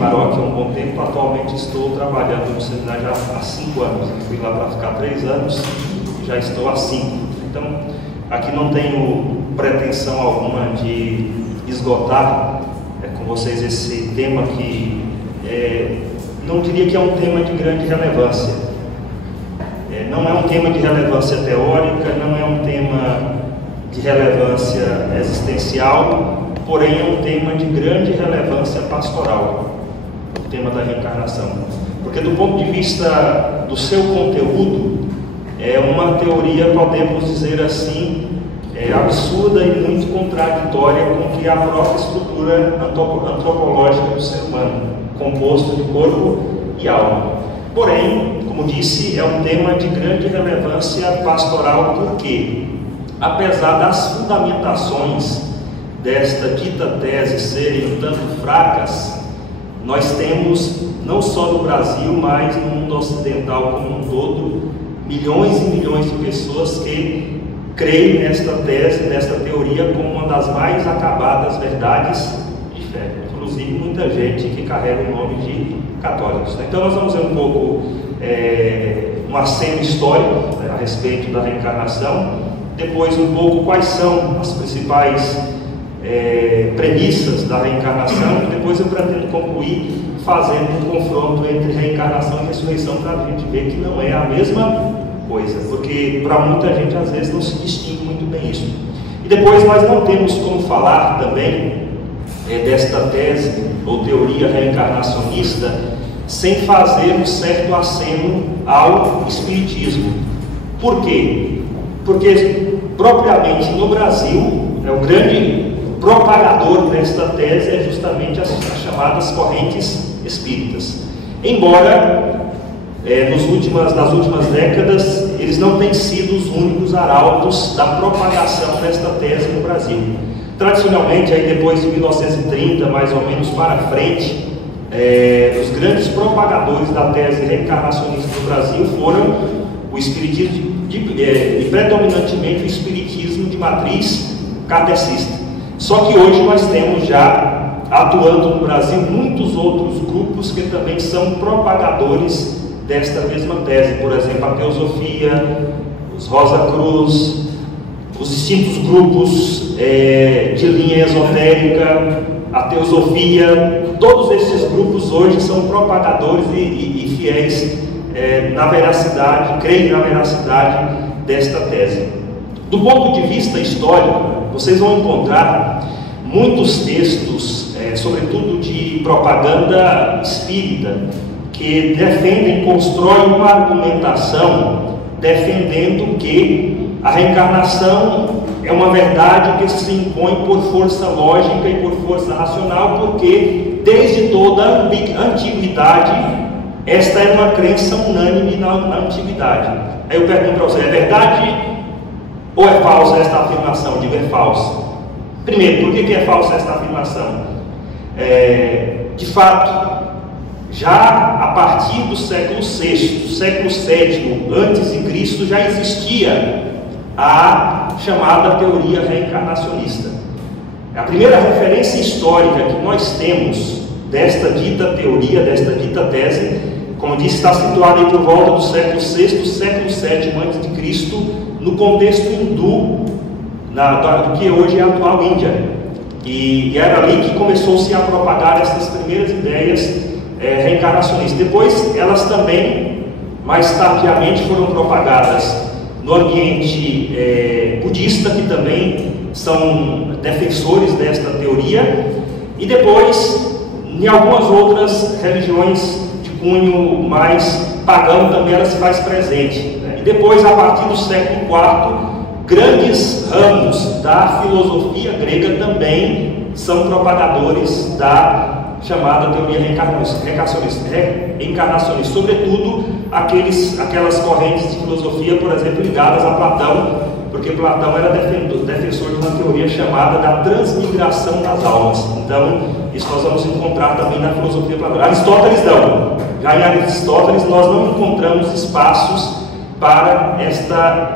paróquia há um bom tempo. Atualmente estou trabalhando no seminário já há 5 anos. Fui lá para ficar 3 anos e já estou há 5. Então, aqui não tenho pretensão alguma de esgotar com vocês esse tema que não diria que é um tema de grande relevância. Não é um tema de relevância teórica, não é um tema de relevância existencial, porém é um tema de grande relevância pastoral, o tema da reencarnação. Porque do ponto de vista do seu conteúdo, é uma teoria, podemos dizer assim, absurda e muito contraditória com o que é a própria estrutura antropológica do ser humano, composto de corpo e alma. Porém, como disse, é um tema de grande relevância pastoral, porque, apesar das fundamentações desta dita tese serem um tanto fracas, nós temos, não só no Brasil, mas no mundo ocidental como um todo, milhões e milhões de pessoas que creem nesta tese, nesta teoria, como uma das mais acabadas verdades de fé. Inclusive, muita gente que carrega o nome de católicos. Então, nós vamos ver um pouco um aceno histórico a respeito da reencarnação, depois um pouco quais são as principais premissas da reencarnação, e depois eu pretendo concluir fazendo um confronto entre reencarnação e ressurreição, para a gente ver que não é a mesma coisa, porque para muita gente às vezes não se distingue muito bem isso. E depois nós não temos como falar também desta tese ou teoria reencarnacionista sem fazer um certo aceno ao espiritismo. Por quê? Porque propriamente no Brasil, o grande propagador desta tese é justamente as chamadas correntes espíritas. Embora nas últimas décadas eles não têm sido os únicos arautos da propagação desta tese no Brasil. Tradicionalmente, aí depois de 1930, mais ou menos para frente, os grandes propagadores da tese reencarnacionista no Brasil foram o espiritismo e predominantemente o espiritismo de matriz kardecista. Só que hoje nós temos já atuando no Brasil muitos outros grupos que também são propagadores desta mesma tese. Por exemplo, a Teosofia, os Rosa Cruz, os distintos grupos de linha esotérica, a Teosofia, todos esses grupos hoje são propagadores e fiéis na veracidade, creem na veracidade desta tese. Do ponto de vista histórico, vocês vão encontrar muitos textos, sobretudo de propaganda espírita, que defendem, constroem uma argumentação defendendo que a reencarnação é uma verdade que se impõe por força lógica e por força racional, porque desde toda a antiguidade esta é uma crença unânime na antiguidade. Aí eu pergunto para você, é verdade ou é falsa esta afirmação? Eu digo, é falsa. Primeiro, por que é falsa esta afirmação? De fato, já a partir do século VI, século VII antes de Cristo, já existia a chamada teoria reencarnacionista. A primeira referência histórica que nós temos desta dita teoria, desta dita tese, como disse, está situada por volta do século VI, século VII antes de Cristo, no contexto hindu, do que hoje é a atual Índia. E era ali que começou-se a propagar essas primeiras ideias reencarnacionistas. Depois, elas também, mais tardiamente, foram propagadas no ambiente budista, que também são defensores desta teoria, e depois, em algumas outras religiões de cunho mais pagão, também ela se faz presente. E depois, a partir do século IV, grandes ramos da filosofia grega também são propagadores da chamada teoria reencarnacionista, sobretudo aquelas correntes de filosofia, por exemplo, ligadas a Platão, porque Platão era defensor de uma teoria chamada da transmigração das almas. Então, isso nós vamos encontrar também na filosofia platônica. Aristóteles não. Já em Aristóteles nós não encontramos espaços para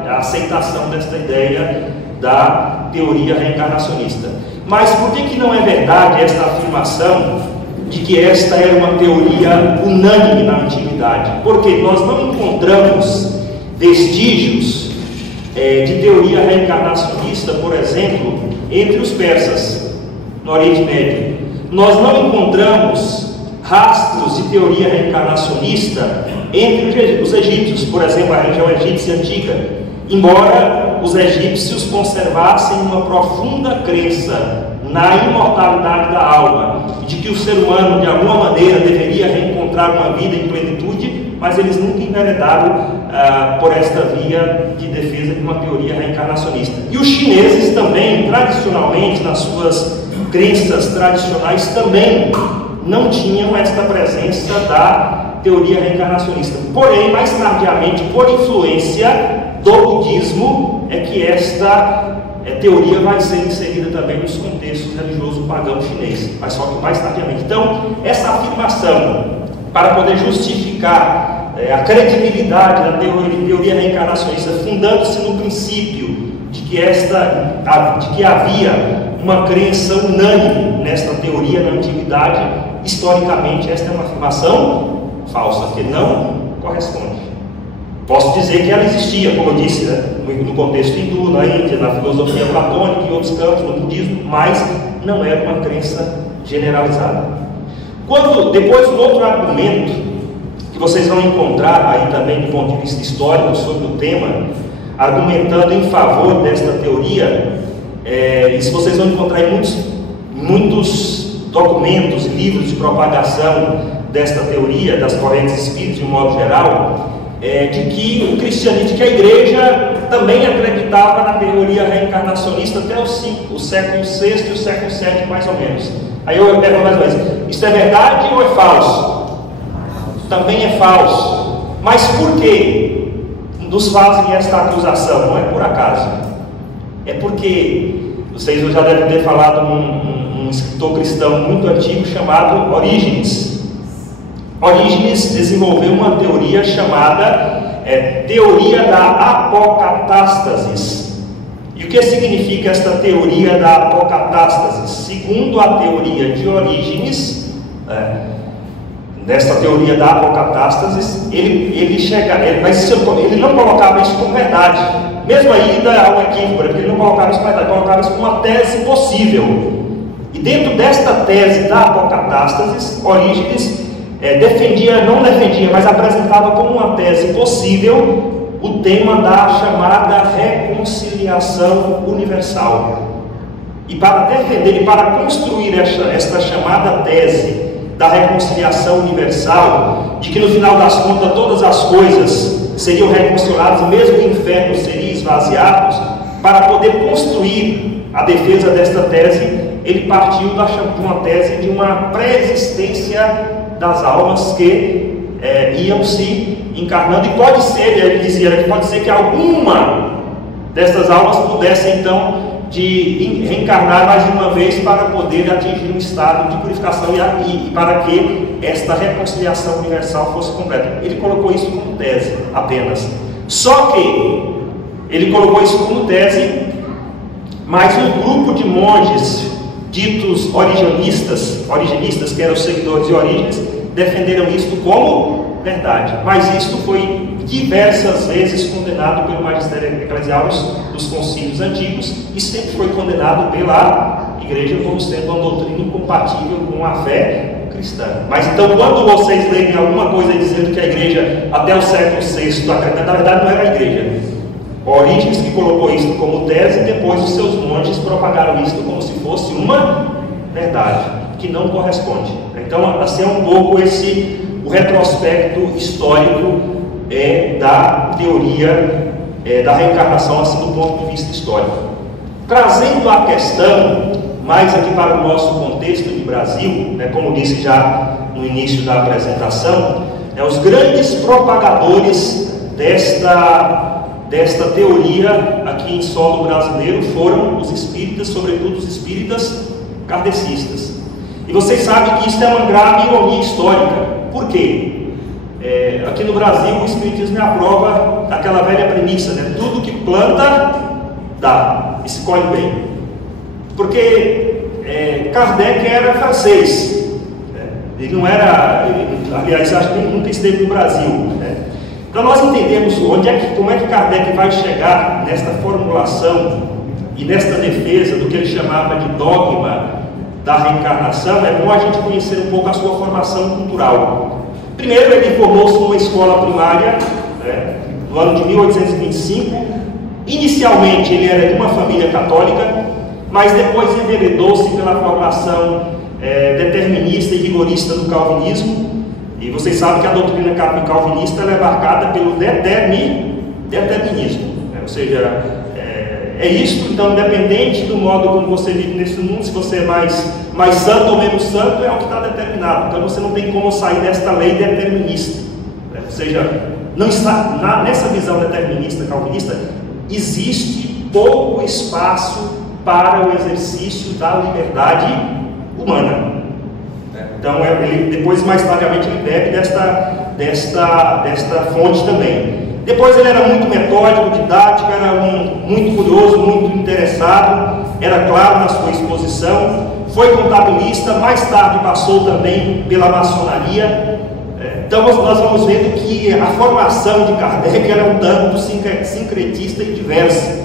a aceitação desta ideia da teoria reencarnacionista. Mas por que não é verdade esta afirmação de que esta era uma teoria unânime na antiguidade, porque nós não encontramos vestígios de teoria reencarnacionista, por exemplo, entre os persas, no Oriente Médio. Nós não encontramos rastros de teoria reencarnacionista entre os egípcios, por exemplo, a região egípcia antiga, embora os egípcios conservassem uma profunda crença na imortalidade da alma, de que o ser humano de alguma maneira deveria reencontrar uma vida em plenitude, mas eles nunca enveredaram por esta via de defesa de uma teoria reencarnacionista. E os chineses também, tradicionalmente, nas suas crenças tradicionais, também não tinham esta presença da teoria reencarnacionista. Porém, mais tardiamente, por influência do budismo, é que esta teoria vai ser inserida também nos contextos religiosos pagão chinês, mas só que mais tardiamente. Então, essa afirmação, para poder justificar a credibilidade da teoria reencarnacionista, fundando-se no princípio de que havia uma crença unânime nesta teoria na antiguidade, historicamente esta é uma afirmação falsa, que não corresponde. Posso dizer que ela existia, como eu disse, no contexto hindu, na Índia, na filosofia platônica e outros campos, no budismo, mas não era uma crença generalizada. Depois, um outro argumento que vocês vão encontrar aí também do ponto de vista histórico sobre o tema, argumentando em favor desta teoria, isso vocês vão encontrar em muitos documentos, livros de propagação desta teoria, das correntes espíritas de um modo geral, de que o cristianismo, de que a igreja também acreditava na teoria reencarnacionista até o século VI e o século VII, mais ou menos. Aí eu pergunto mais uma vez, isso é verdade ou é falso? Também é falso. Mas por que nos fazem esta acusação? Não é por acaso. É porque, vocês já devem ter falado um escritor cristão muito antigo chamado Orígenes. Orígenes desenvolveu uma teoria chamada teoria da apocatástasis. E o que significa esta teoria da apocatástasis? Segundo a teoria de Orígenes, nesta teoria da apocatástasis, ele não colocava isso como verdade. Mesmo aí há um equívoco, porque ele não colocava isso como verdade, colocava isso como uma tese possível. E dentro desta tese da apocatástasis, Orígenes não defendia, mas apresentava como uma tese possível o tema da chamada reconciliação universal. E para defender e para construir esta chamada tese da reconciliação universal, de que no final das contas todas as coisas seriam reconciliadas e mesmo o inferno seria esvaziado, para poder construir a defesa desta tese, ele partiu de uma tese de uma pré-existência das almas que iam se encarnando, e pode ser, ele dizia que pode ser que alguma destas almas pudesse então reencarnar mais de uma vez para poder atingir um estado de purificação e para que esta reconciliação universal fosse completa. Ele colocou isso como tese apenas. Só que ele colocou isso como tese, mas um grupo de monges ditos origenistas, que eram seguidores de Orígenes, defenderam isto como verdade. Mas isto foi diversas vezes condenado pelo magistério eclesial dos concílios antigos e sempre foi condenado pela igreja como sendo uma doutrina incompatível com a fé cristã. Mas então, quando vocês leem alguma coisa dizendo que a igreja até o século VI acreditava, na verdade não era a igreja. Orígenes que colocou isso como tese, e depois os seus monges propagaram isso como se fosse uma verdade, que não corresponde. Então, assim é um pouco o retrospecto histórico da teoria da reencarnação, assim do ponto de vista histórico. Trazendo a questão mais aqui para o nosso contexto de Brasil, como disse já no início da apresentação, os grandes propagadores desta teoria aqui em solo brasileiro foram os espíritas, sobretudo os espíritas kardecistas. E vocês sabem que isso é uma grave ironia histórica. Por quê? Aqui no Brasil o espiritismo é a prova daquela velha premissa, tudo que planta, dá, escolhe bem. Porque Kardec era francês, Ele não era, aliás, acho que nunca esteve no Brasil, né? Para nós entendermos como é que Kardec vai chegar nesta formulação e nesta defesa do que ele chamava de dogma da reencarnação, é bom a gente conhecer um pouco a sua formação cultural. Primeiro, ele formou-se numa escola primária, né, no ano de 1825. Inicialmente, ele era de uma família católica, mas depois enveredou-se pela formação determinista e rigorista do calvinismo. E vocês sabem que a doutrina calvinista ela é marcada pelo determinismo, né? Ou seja, é isto, então, independente do modo como você vive nesse mundo, se você é mais santo ou menos santo, é o que está determinado. Então você não tem como sair desta lei determinista, né? Ou seja, não está, nessa visão determinista calvinista, existe pouco espaço para o exercício da liberdade humana. Então, depois, mais tardiamente, ele bebe desta fonte também. Depois, ele era muito metódico, didático, era muito curioso, muito interessado, era claro na sua exposição, foi contabilista, mais tarde passou também pela maçonaria. Então, nós vamos vendo que a formação de Kardec era um tanto sincretista e diversa.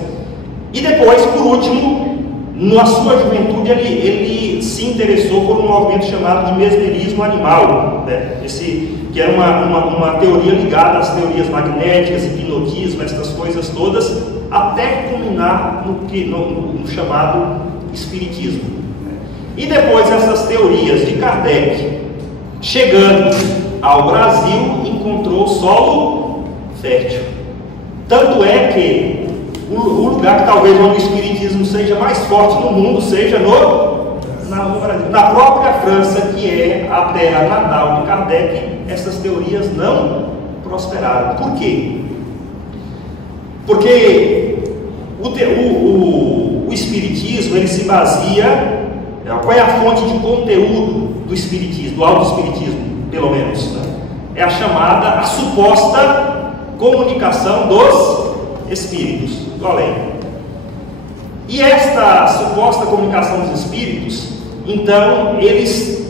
E depois, por último, na sua juventude, ele se interessou por um movimento chamado de mesmerismo animal, né? Que era uma teoria ligada às teorias magnéticas, hipnotismo, essas coisas todas, até culminar no chamado espiritismo. E depois essas teorias de Kardec, chegando ao Brasil, encontrou solo fértil. Tanto é que o lugar que talvez onde o espiritismo seja mais forte no mundo seja no Brasil. Na própria França, que é a terra natal de Kardec, essas teorias não prosperaram. Por quê? Porque o espiritismo, ele se baseia... Qual é a fonte de conteúdo do espiritismo, do autoespiritismo, pelo menos, né? É a suposta comunicação dos espíritos do além. E esta suposta comunicação dos espíritos, então, eles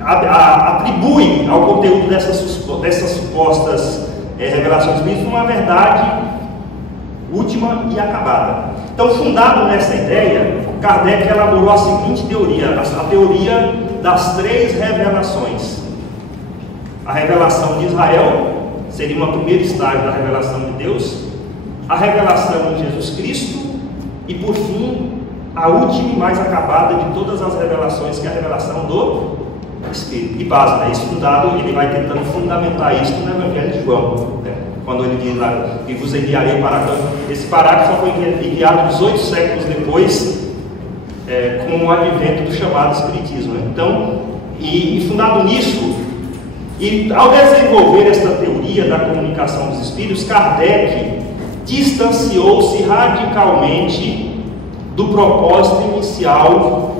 atribuem ao conteúdo dessas supostas revelações espíritas uma verdade última e acabada. Então, fundado nessa ideia, Kardec elaborou a seguinte teoria, a teoria das 3 revelações. A revelação de Israel seria uma primeiro estágio da revelação de Deus, a revelação de Jesus Cristo e, por fim, a última e mais acabada de todas as revelações, que é a revelação do Espírito. E basta, isso fundado, ele vai tentando fundamentar isso no Evangelho de João, né? Quando ele diz lá, e vos enviarei para... Esse parágrafo foi enviado 18 séculos depois, com o advento do chamado Espiritismo, né? Então, e fundado nisso, e ao desenvolver esta teoria da comunicação dos Espíritos, Kardec distanciou-se radicalmente do propósito inicial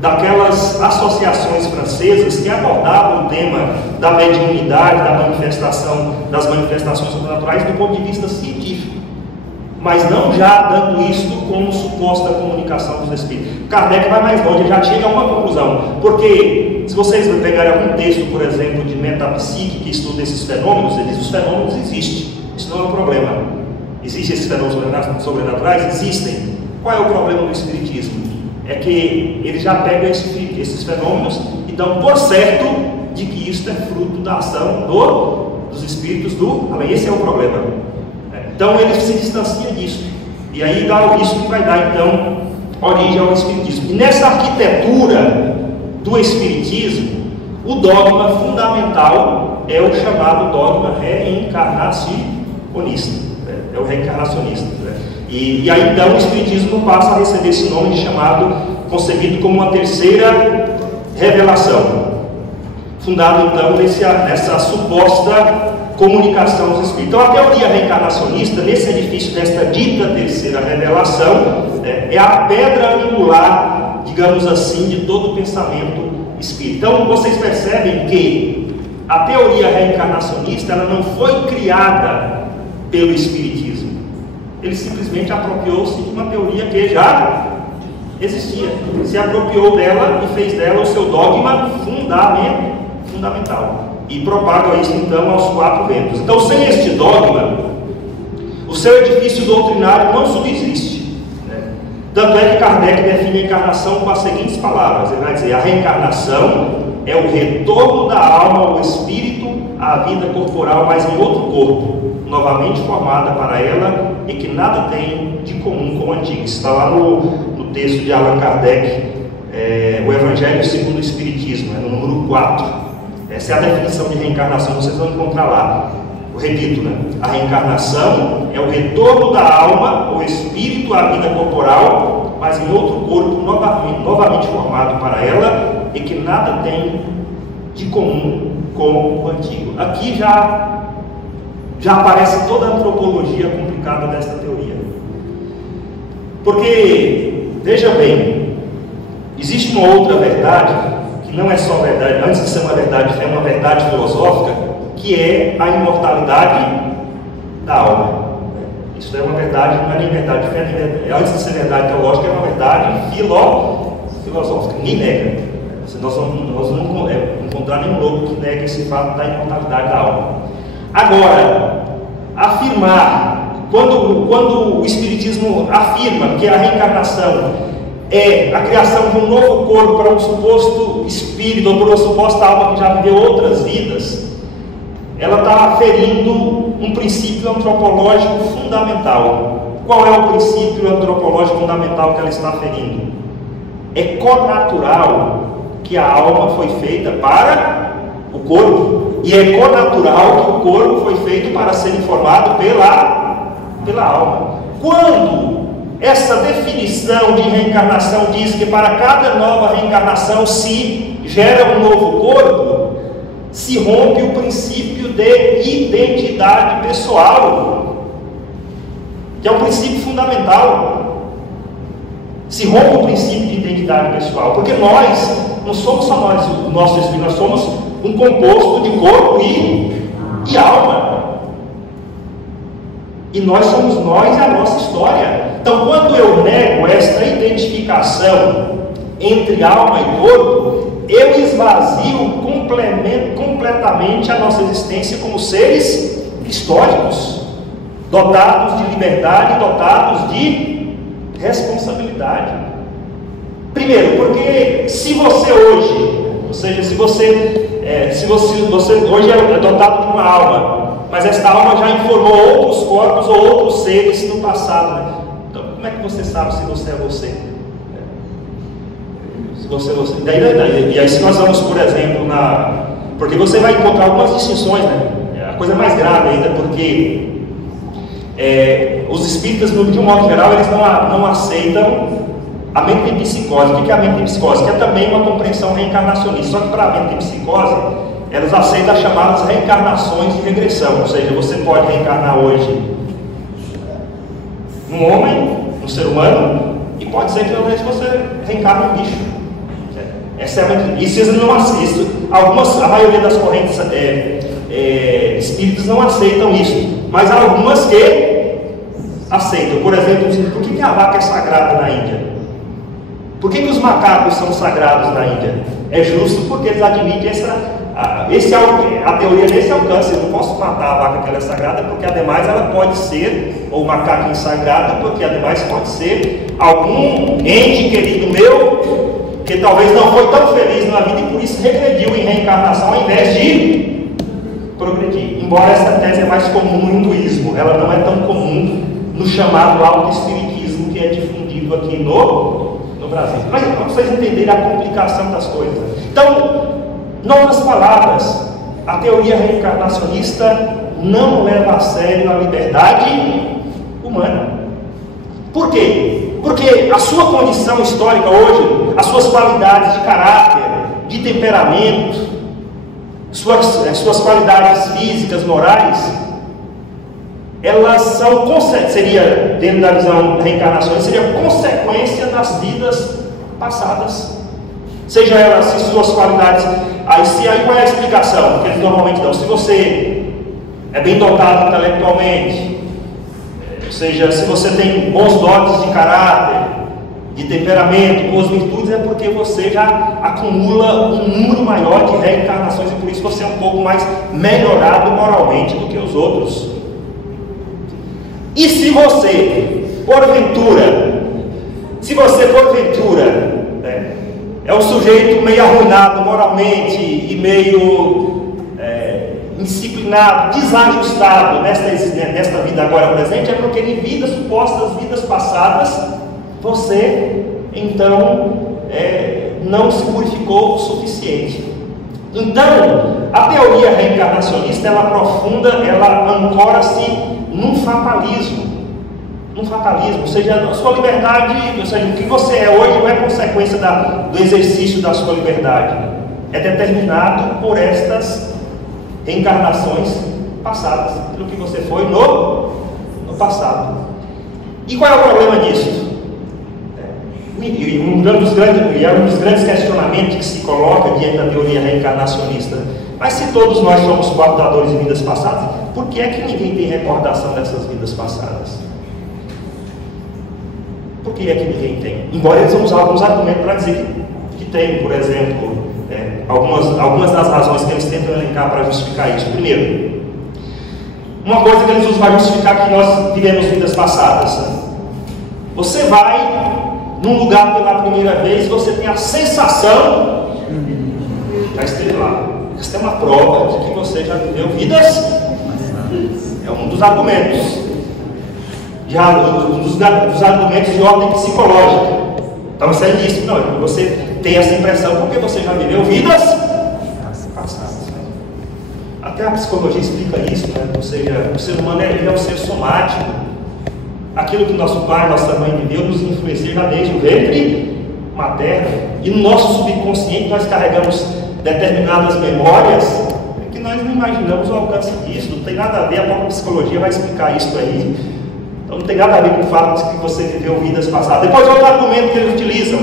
daquelas associações francesas que abordavam o tema da mediunidade, das manifestações sobrenaturais do ponto de vista científico, mas não já dando isto como suposta comunicação dos espíritos. Kardec vai mais longe, ele já chega a uma conclusão, porque se vocês pegarem algum texto, por exemplo, de metapsique que estuda esses fenômenos, ele diz que os fenômenos existem, isso não é um problema. Existem esses fenômenos sobrenaturais? Existem. Qual é o problema do espiritismo? É que ele já pega esses fenômenos e dão por certo de que isso é fruto da ação dos espíritos do além. Esse é o problema. Então ele se distancia disso. E aí isso que vai dar então origem ao espiritismo. E nessa arquitetura do espiritismo, o dogma fundamental é o chamado dogma reencarnacionista. É o reencarnacionista. E aí então o espiritismo passa a receber esse nome concebido como uma terceira revelação, fundado então nessa suposta comunicação dos espíritos. Então a teoria reencarnacionista, nesse edifício desta dita terceira revelação, é a pedra angular, digamos assim, de todo o pensamento espírita. Então vocês percebem que a teoria reencarnacionista ela não foi criada pelo espiritismo. Ele simplesmente apropriou-se de uma teoria que já existia, se apropriou dela e fez dela o seu dogma fundamental. E propaga isso então aos quatro ventos. Então, sem este dogma, o seu edifício doutrinário não subsiste. Tanto é que Kardec define a encarnação com as seguintes palavras. Ele vai dizer: a reencarnação é o retorno da alma ao espírito à vida corporal, mas em outro corpo, novamente formada para ela e que nada tem de comum com o antigo. Isso está lá no texto de Allan Kardec, o Evangelho segundo o Espiritismo, no número 4. Essa é a definição de reencarnação, vocês vão encontrar lá. Eu repito, a reencarnação é o retorno da alma ou espírito à vida corporal, mas em outro corpo novamente formado para ela e que nada tem de comum com o antigo. Aqui já aparece toda a antropologia complicada desta teoria. Porque, veja bem, existe uma outra verdade, que não é só verdade, antes de ser uma verdade, é uma verdade filosófica, que é a imortalidade da alma. Isso é uma verdade, não é nem verdade de fé, antes de ser verdade teológica, é uma verdade filosófica. Ninguém nega. Nós não encontrar nenhum louco que negue esse fato da imortalidade da alma. Agora, afirmar, quando o Espiritismo afirma que a reencarnação é a criação de um novo corpo para um suposto espírito ou para uma suposta alma que já viveu outras vidas, ela está ferindo um princípio antropológico fundamental. Qual é o princípio antropológico fundamental que ela está ferindo? É connatural que a alma foi feita para o corpo, e é connatural que o corpo foi feito para ser informado pela alma. Quando essa definição de reencarnação diz que para cada nova reencarnação se gera um novo corpo, se rompe o princípio de identidade pessoal, que é um princípio fundamental. Se rompe o princípio de identidade pessoal, porque nós não somos só nós, o nosso espírito, nós somos um composto de corpo e alma. E nós somos nós e a nossa história. Então, quando eu nego esta identificação entre alma e corpo, eu esvazio completamente a nossa existência como seres históricos, dotados de liberdade, dotados de responsabilidade. Primeiro, porque se você hoje, ou seja, se você hoje é dotado de uma alma, mas esta alma já informou outros corpos ou outros seres no passado, então como é que você sabe se você é você? E aí, se nós vamos, por exemplo, porque você vai encontrar algumas distinções, a coisa mais grave ainda, porque os espíritas, de um modo geral, eles não aceitam a metempsicose. O que é a metempsicose? Que é também uma compreensão reencarnacionista. Só que para a metempsicose, elas aceitam as chamadas reencarnações de regressão. Ou seja, você pode reencarnar hoje um homem, um ser humano, e pode ser que talvez você reencarne um bicho. Isso não aceitam. A maioria das correntes espíritas não aceitam isso, mas há algumas que aceitam. Por exemplo, por que a vaca é sagrada na Índia? Por que os macacos são sagrados na Índia? É justo porque eles admitem a teoria desse alcance. Eu não posso matar a vaca que ela é sagrada, porque ademais ela pode ser, ou o macaco sagrado, porque ademais pode ser algum ente querido meu que talvez não foi tão feliz na vida e por isso regrediu em reencarnação ao invés de progredir. Embora essa tese é mais comum no hinduísmo, ela não é tão comum no chamado autoespiritismo que é difundido aqui no Brasil. Mas para vocês entenderem a complicação das coisas. Então, em outras palavras, a teoria reencarnacionista não leva a sério a liberdade humana. Por quê? Porque a sua condição histórica hoje, as suas qualidades de caráter, de temperamento, suas qualidades físicas, morais, elas seria, dentro da visão da reencarnação, seria consequência das vidas passadas. Seja elas, se suas qualidades, aí qual é a explicação que eles normalmente dão? Se você é bem dotado intelectualmente, ou seja, se você tem bons dotes de caráter, de temperamento, boas virtudes, é porque você já acumula um número maior de reencarnações e por isso você é um pouco mais melhorado moralmente do que os outros. E se você, porventura, é um sujeito meio arruinado moralmente e meio indisciplinado, desajustado nesta vida agora presente, é porque em vidas supostas, vidas passadas, você então não se purificou o suficiente. Então, a teoria reencarnacionista, ela aprofunda, ela ancora-se num fatalismo, ou seja, a sua liberdade, ou seja, o que você é hoje não é consequência do exercício da sua liberdade, é determinado por estas reencarnações passadas, pelo que você foi no passado. E qual é o problema disso? E um dos grandes questionamentos que se coloca diante da teoria reencarnacionista: mas se todos nós somos guardadores de vidas passadas, por que é que ninguém tem recordação dessas vidas passadas? Por que é que ninguém tem? Embora eles vão usar alguns argumentos para dizer que tem, por exemplo, algumas das razões que eles tentam elencar para justificar isso. Primeiro, uma coisa que eles usam para justificar que nós vivemos vidas passadas: você vai num lugar pela primeira vez e você tem a sensação, já esteve lá, esta é uma prova de que você já viveu vidas. É um dos argumentos, dos argumentos de ordem psicológica. Então isso é indício, não, você tem essa impressão porque você já viveu vidas passadas. Até a psicologia explica isso, né? Ou seja, o ser humano ele é um ser somático. Aquilo que nosso pai, nossa mãe viveu nos influencia já desde o ventre materno, e no nosso subconsciente nós carregamos determinadas memórias que nós não imaginamos o alcance disso. Não tem nada a ver, a própria psicologia vai explicar isso aí. Então não tem nada a ver com o fato de que você viveu vidas passadas. Depois, outro argumento que eles utilizam: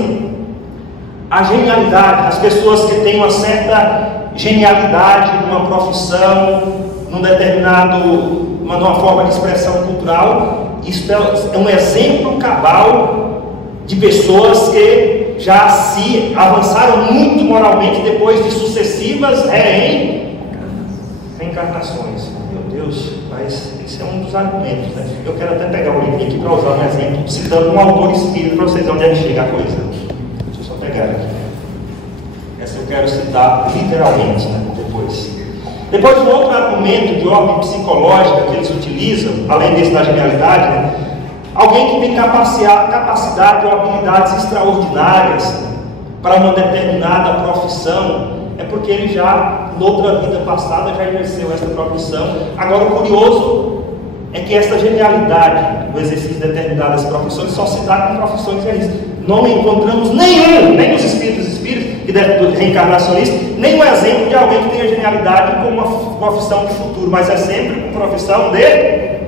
a genialidade. As pessoas que têm uma certa genialidade numa profissão, numa forma de expressão cultural, isso é um exemplo cabal de pessoas que já se avançaram muito moralmente depois de sucessivas reencarnações. Meu Deus, mas esse é um dos argumentos, né? Eu quero até pegar o livro aqui para usar um exemplo, citando um autor espírita para vocês verem onde é que chega a coisa. Deixa eu só pegar aqui. Essa eu quero citar literalmente, né? Depois, um outro argumento de ordem psicológica que eles utilizam, além desse da genialidade, né? Alguém que tem capacidade ou habilidades extraordinárias para uma determinada profissão, é porque ele já, noutra vida passada, já exerceu essa profissão. Agora, o curioso é que essa genialidade no exercício de determinadas profissões só se dá com profissões reais. Não encontramos nem nos espíritos reencarnacionistas, nenhum exemplo de alguém que tenha genialidade com uma profissão de futuro, mas é sempre com profissão de...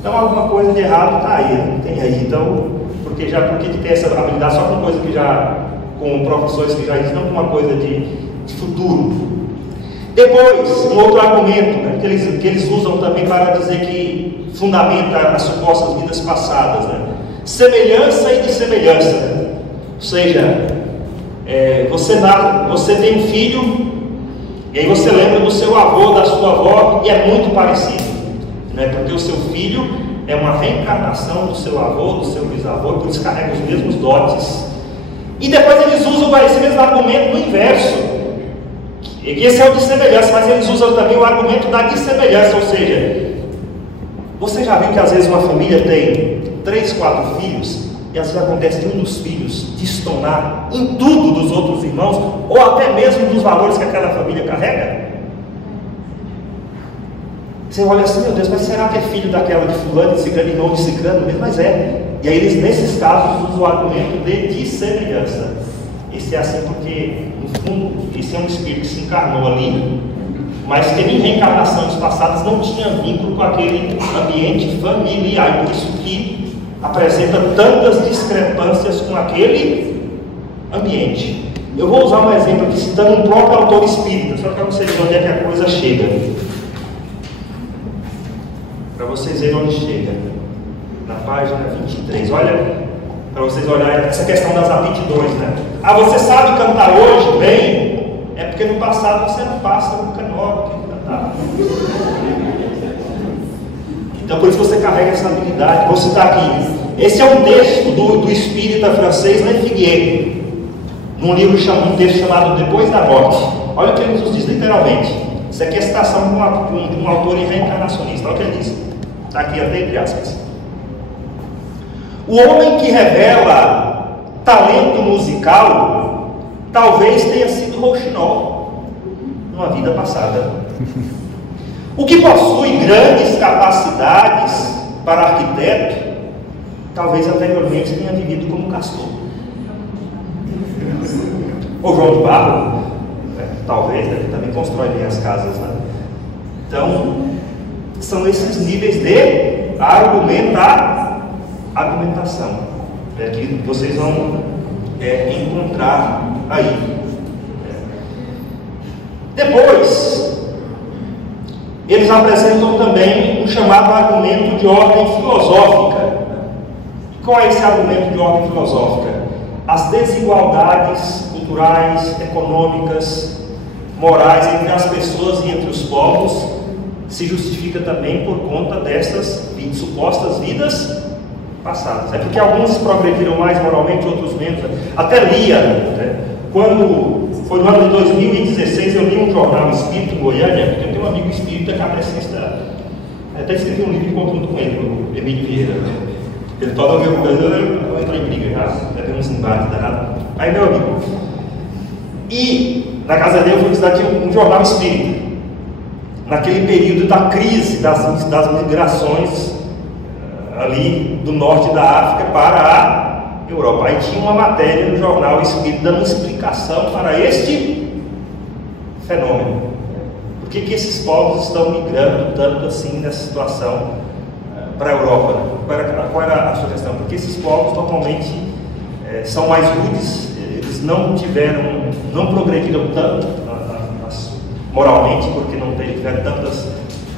Então alguma coisa de errado está aí, tem aí. Então, por que tem essa habilidade só com coisa que já, com profissões que já existem, não com uma coisa de futuro. Depois, um outro argumento, né, que eles usam também para dizer que fundamenta as supostas vidas passadas, né? Semelhança e dissemelhança. Ou seja, você tem um filho, e aí você lembra do seu avô, da sua avó, e é muito parecido, né? Porque o seu filho é uma reencarnação do seu avô, do seu bisavô, e por isso carrega os mesmos dotes. E depois eles usam esse mesmo argumento no inverso, e esse é o de semelhança, mas eles usam também o argumento da dissemelhança, ou seja, você já viu que às vezes uma família tem 3, 4 filhos, e às vezes acontece de um dos filhos destonar em tudo dos outros irmãos, ou até mesmo dos valores que aquela família carrega? Você olha assim, meu Deus, mas será que é filho daquela de fulano, de ciclano, irmão de ciclano mesmo? Mas é. E aí eles, nesses casos, usam o argumento de dissemelhança. Esse é assim porque, no fundo, esse é um espírito que se encarnou ali, mas que em reencarnações passadas não tinha vínculo com aquele ambiente familiar, por isso que apresenta tantas discrepâncias com aquele ambiente. Eu vou usar um exemplo aqui citando um próprio autor espírita, só para vocês verem onde é que a coisa chega. Para vocês verem onde chega. Na página 23, olha para vocês olharem essa questão das aptidões, né? Ah, você sabe cantar hoje bem? É porque no passado você era um pássaro canoro que cantava. Então por isso você carrega essa habilidade. Vou citar aqui. Esse é um texto do espírita francês Le Figuier, num livro um texto chamado Depois da Morte. Olha o que ele nos diz literalmente. Isso aqui é a citação de um autor reencarnacionista. Olha o que ele diz. Está aqui até entre aspas. O homem que revela talento musical talvez tenha sido rouxinol numa vida passada. O que possui grandes capacidades para arquiteto talvez anteriormente tenha vivido como castor. Ou João de Barro, talvez, né? Também constrói bem as casas, né? Então, são esses níveis de argumentação, né, que vocês vão encontrar aí. Depois, eles apresentam também um chamado argumento de ordem filosófica. Qual é esse argumento de ordem filosófica? As desigualdades culturais, econômicas, morais entre as pessoas e entre os povos se justifica também por conta dessas supostas vidas passadas. É porque alguns progrediram mais moralmente, outros menos. Até lia, né? Quando foi no ano de 2016, eu li um jornal espírita em Goiânia, porque eu tenho um amigo espírita que até escrevi um livro em conjunto com ele, o Emílio Vieira. Ele falou que eu entro em briga já tem uns embates danados. Aí, meu amigo, e na casa dele eu fui visitar, tinha um jornal espírita, naquele período da crise das migrações ali do norte da África para a Europa. Aí tinha uma matéria no jornal espírita dando explicação para este fenômeno. Por que esses povos estão migrando tanto assim nessa situação para a Europa? Qual era a sua questão? Porque esses povos normalmente são mais rudes, eles não progrediram tanto moralmente, porque não tiveram tantas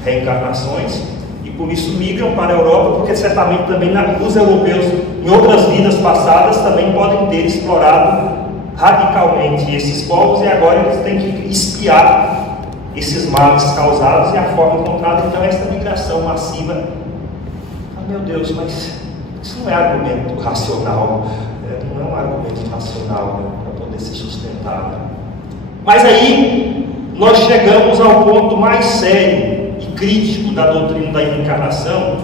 reencarnações, e por isso migram para a Europa, porque certamente também os europeus, em outras vidas passadas, também podem ter explorado radicalmente esses povos, e agora eles têm que espiar esses males causados e a forma encontrada. Então essa migração massiva, meu Deus, mas isso não é argumento racional, não é um argumento racional para poder se sustentar. Mas aí nós chegamos ao ponto mais sério e crítico da doutrina da reencarnação,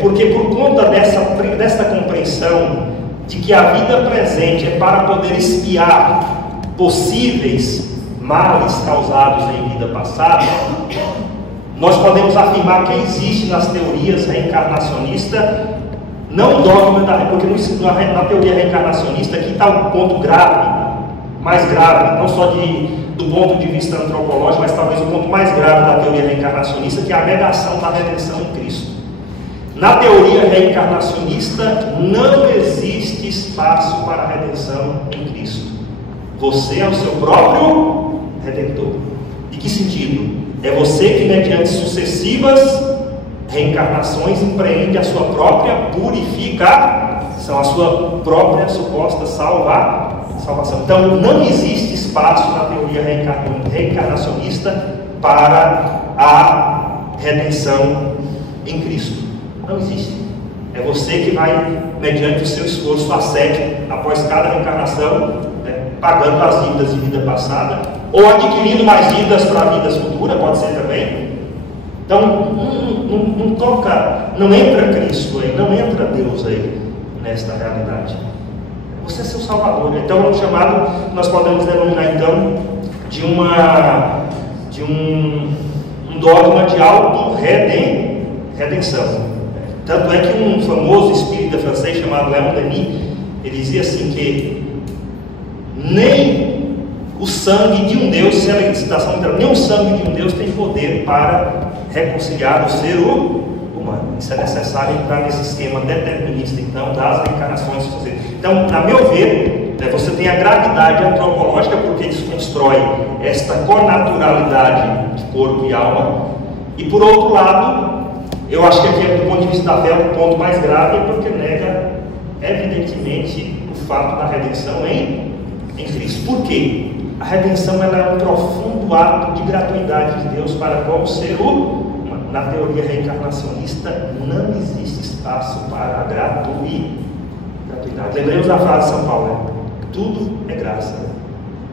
porque por conta dessa compreensão de que a vida presente é para poder espiar possíveis males causados em vida passada, nós podemos afirmar que existe nas teorias reencarnacionistas, não dogma porque na teoria reencarnacionista aqui está um ponto grave, mais grave, não só do ponto de vista antropológico, mas talvez o ponto mais grave da teoria reencarnacionista, que é a negação da redenção em Cristo. Na teoria reencarnacionista não existe espaço para a redenção em Cristo. Você é o seu próprio redentor. De que sentido? É você que, mediante sucessivas reencarnações, empreende a sua própria purificação, a sua própria suposta salvação. Então, não existe espaço na teoria reencarnacionista para a redenção em Cristo. Não existe. É você que vai, mediante o seu esforço ascético, após cada reencarnação, pagando as dívidas de vida passada, ou adquirindo mais dívidas para vidas futuras, pode ser também. Então, não entra Cristo aí, não entra Deus aí nesta realidade. Você é seu Salvador. Então, é um chamado, nós podemos denominar então de um dogma de auto-redenção. Tanto é que um famoso espírita francês chamado Léon Denis, ele dizia assim que nem o sangue de um Deus, se é a citação literal, nem o sangue de um Deus tem poder para reconciliar o ser humano. Isso é necessário entrar nesse esquema determinista, então, das reencarnações. Então, a meu ver, você tem a gravidade antropológica, porque desconstrói esta connaturalidade de corpo e alma, e por outro lado, eu acho que aqui, do ponto de vista da fé, o ponto mais grave é porque nega Evidentemente, o fato da redenção em Cristo. Por quê? A redenção ela é um profundo ato de gratuidade de Deus para com o ser humano. Na teoria reencarnacionista, não existe espaço para a gratuidade. Lembremos da frase de São Paulo, né? Tudo é graça.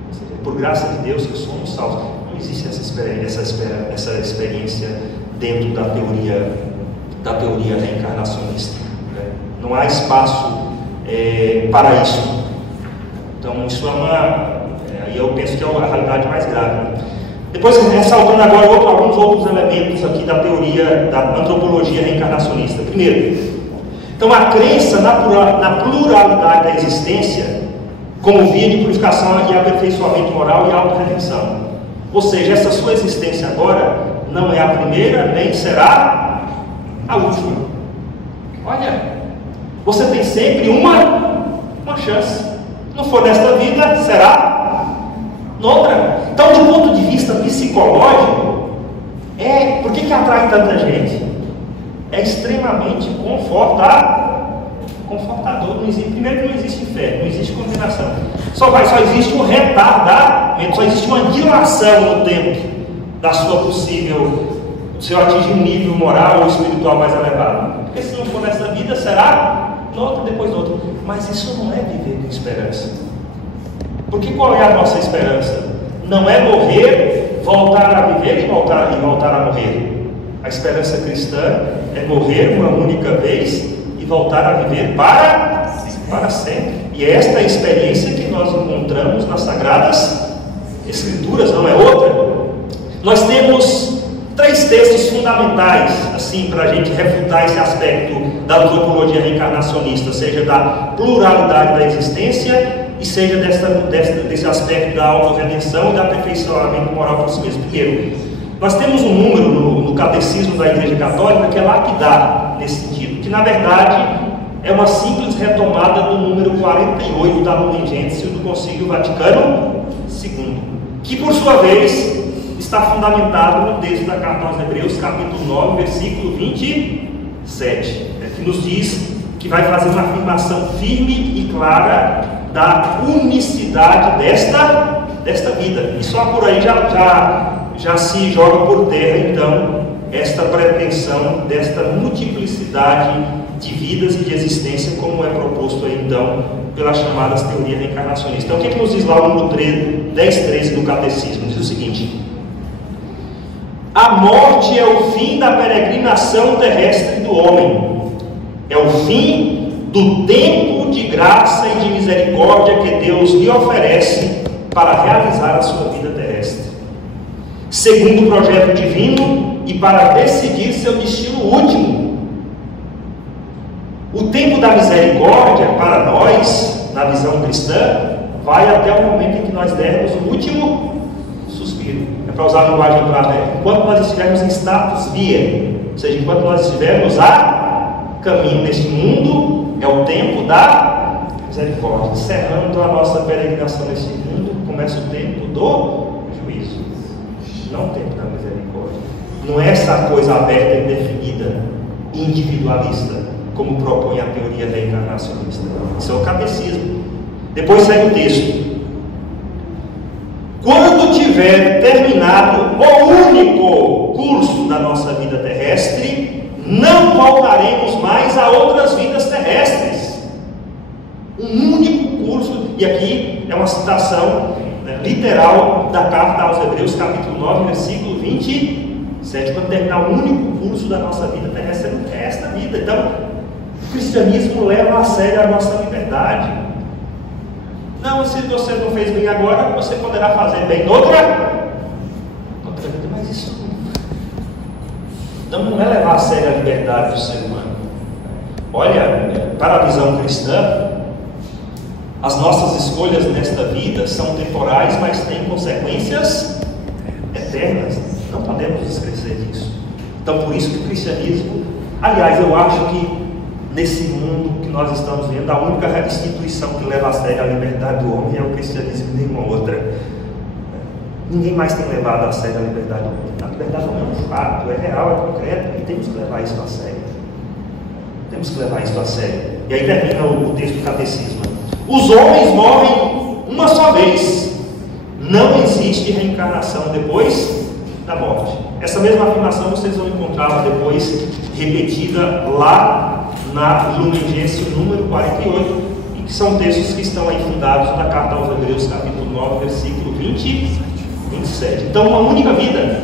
Ou seja, por graça de Deus que somos salvos. Não existe essa experiência dentro da teoria reencarnacionista. Né? Não há espaço para isso. Então, isso aí eu penso que é a realidade mais grave. Depois, ressaltando agora alguns outros elementos aqui da teoria da antropologia reencarnacionista. Primeiro, então a crença na pluralidade da existência como via de purificação e aperfeiçoamento moral e autorredenção. Ou seja, essa sua existência agora não é a primeira, nem será a última. Olha, você tem sempre uma chance. Se não for nesta vida, será noutra. Então, do ponto de vista psicológico, por que atrai tanta gente? É extremamente confortador. Primeiro que não existe inferno, não existe condenação. Só existe um retardamento, só existe uma dilação no tempo da sua possível, se eu atingir um nível moral ou espiritual mais elevado. Porque se não for nessa vida, será noutra, depois noutra. Mas isso não é viver com esperança. Porque qual é a nossa esperança? Não é morrer, voltar a viver e voltar a morrer. A esperança cristã é morrer uma única vez e voltar a viver para sempre. E é esta experiência que nós encontramos nas Sagradas Escrituras, não é outra. Nós temos 3 textos fundamentais, assim, para a gente refutar esse aspecto da antropologia reencarnacionista, seja da pluralidade da existência e seja desse aspecto da autorredenção e da aperfeiçoamento moral por si mesmo. Primeiro, nós temos um número no catecismo da Igreja Católica que é lapidar nesse sentido, que na verdade é uma simples retomada do número 48 da Lumen Gentium do Concílio Vaticano II, que por sua vez está fundamentado no texto da Carta aos Hebreus, capítulo 9, versículo 27, que nos diz que vai fazer uma afirmação firme e clara da unicidade desta vida. E só por aí já se joga por terra, então, esta pretensão desta multiplicidade de vidas e de existência, como é proposto aí, então, pelas chamadas teorias reencarnacionistas. Então, o que nos diz lá o número 10.13 do Catecismo? Diz o seguinte: a morte é o fim da peregrinação terrestre do homem, é o fim do tempo de graça e de misericórdia que Deus lhe oferece para realizar a sua vida terrestre, segundo o projeto divino e para decidir seu destino último. O tempo da misericórdia, para nós, na visão cristã, vai até o momento em que nós dermos o último suspiro. É para usar a linguagem clara, enquanto nós estivermos em status via, ou seja, enquanto nós estivermos a caminho neste mundo, é o tempo da misericórdia. Encerrando a nossa peregrinação neste mundo, começa o tempo do juízo, não o tempo da misericórdia. Não é essa coisa aberta e definida, individualista, como propõe a teoria reencarnacionista. Isso é o catecismo. Depois segue o texto: quando tiver terminado o único curso da nossa vida terrestre, não voltaremos mais a outras vidas terrestres. Um único curso, e aqui é uma citação literal da Carta aos Hebreus, capítulo 9, versículo 27. Quando terminar o único curso da nossa vida terrestre, é esta vida. Então, o cristianismo leva a sério a nossa liberdade. Não, se você não fez bem agora, você poderá fazer bem noutra vida, mas isso não é levar a sério a liberdade do ser humano. Olha, para a visão cristã, as nossas escolhas nesta vida são temporais, mas têm consequências eternas. Não podemos esquecer disso. Então, por isso que o cristianismo, aliás, eu acho que nesse mundo que nós estamos vendo, a única instituição que leva a sério a liberdade do homem é o cristianismo e nenhuma outra. Ninguém mais tem levado a sério a liberdade do homem. A liberdade do homem é um fato, é real, é concreto, e temos que levar isso a sério. Temos que levar isso a sério. E aí termina o texto do catecismo. Os homens morrem uma só vez. Não existe reencarnação depois da morte. Essa mesma afirmação vocês vão encontrar depois repetida lá na Lumen Gentium número 48, e que são textos que estão aí fundados na Carta aos Hebreus, capítulo 9, versículo 20 e 27. Então, uma única vida,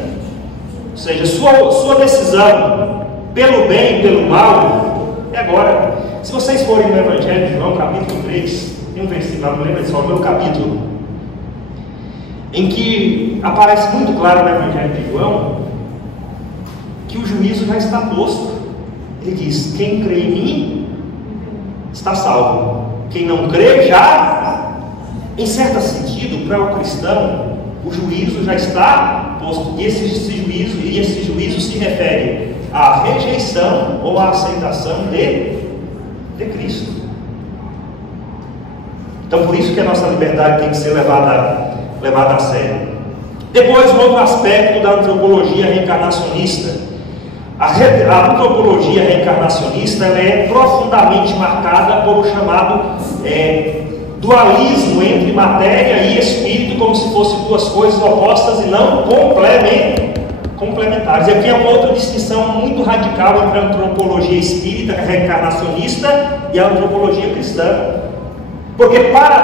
ou seja, sua decisão pelo bem e pelo mal é agora. Se vocês forem no Evangelho de João, capítulo 3, tem um versículo, não lembro só o meu capítulo, em que aparece muito claro no Evangelho de João que o juízo já está posto. Ele diz: quem crê em mim está salvo, quem não crê já, em certo sentido, para o cristão, o juízo já está posto. E esse juízo se refere à rejeição ou à aceitação de Cristo. Então, por isso que a nossa liberdade tem que ser levada a sério. Depois, um outro aspecto da antropologia reencarnacionista. A antropologia reencarnacionista ela é profundamente marcada por o chamado dualismo entre matéria e espírito, como se fossem duas coisas opostas e não complementares. E aqui é uma outra distinção muito radical entre a antropologia espírita reencarnacionista e a antropologia cristã. Porque para a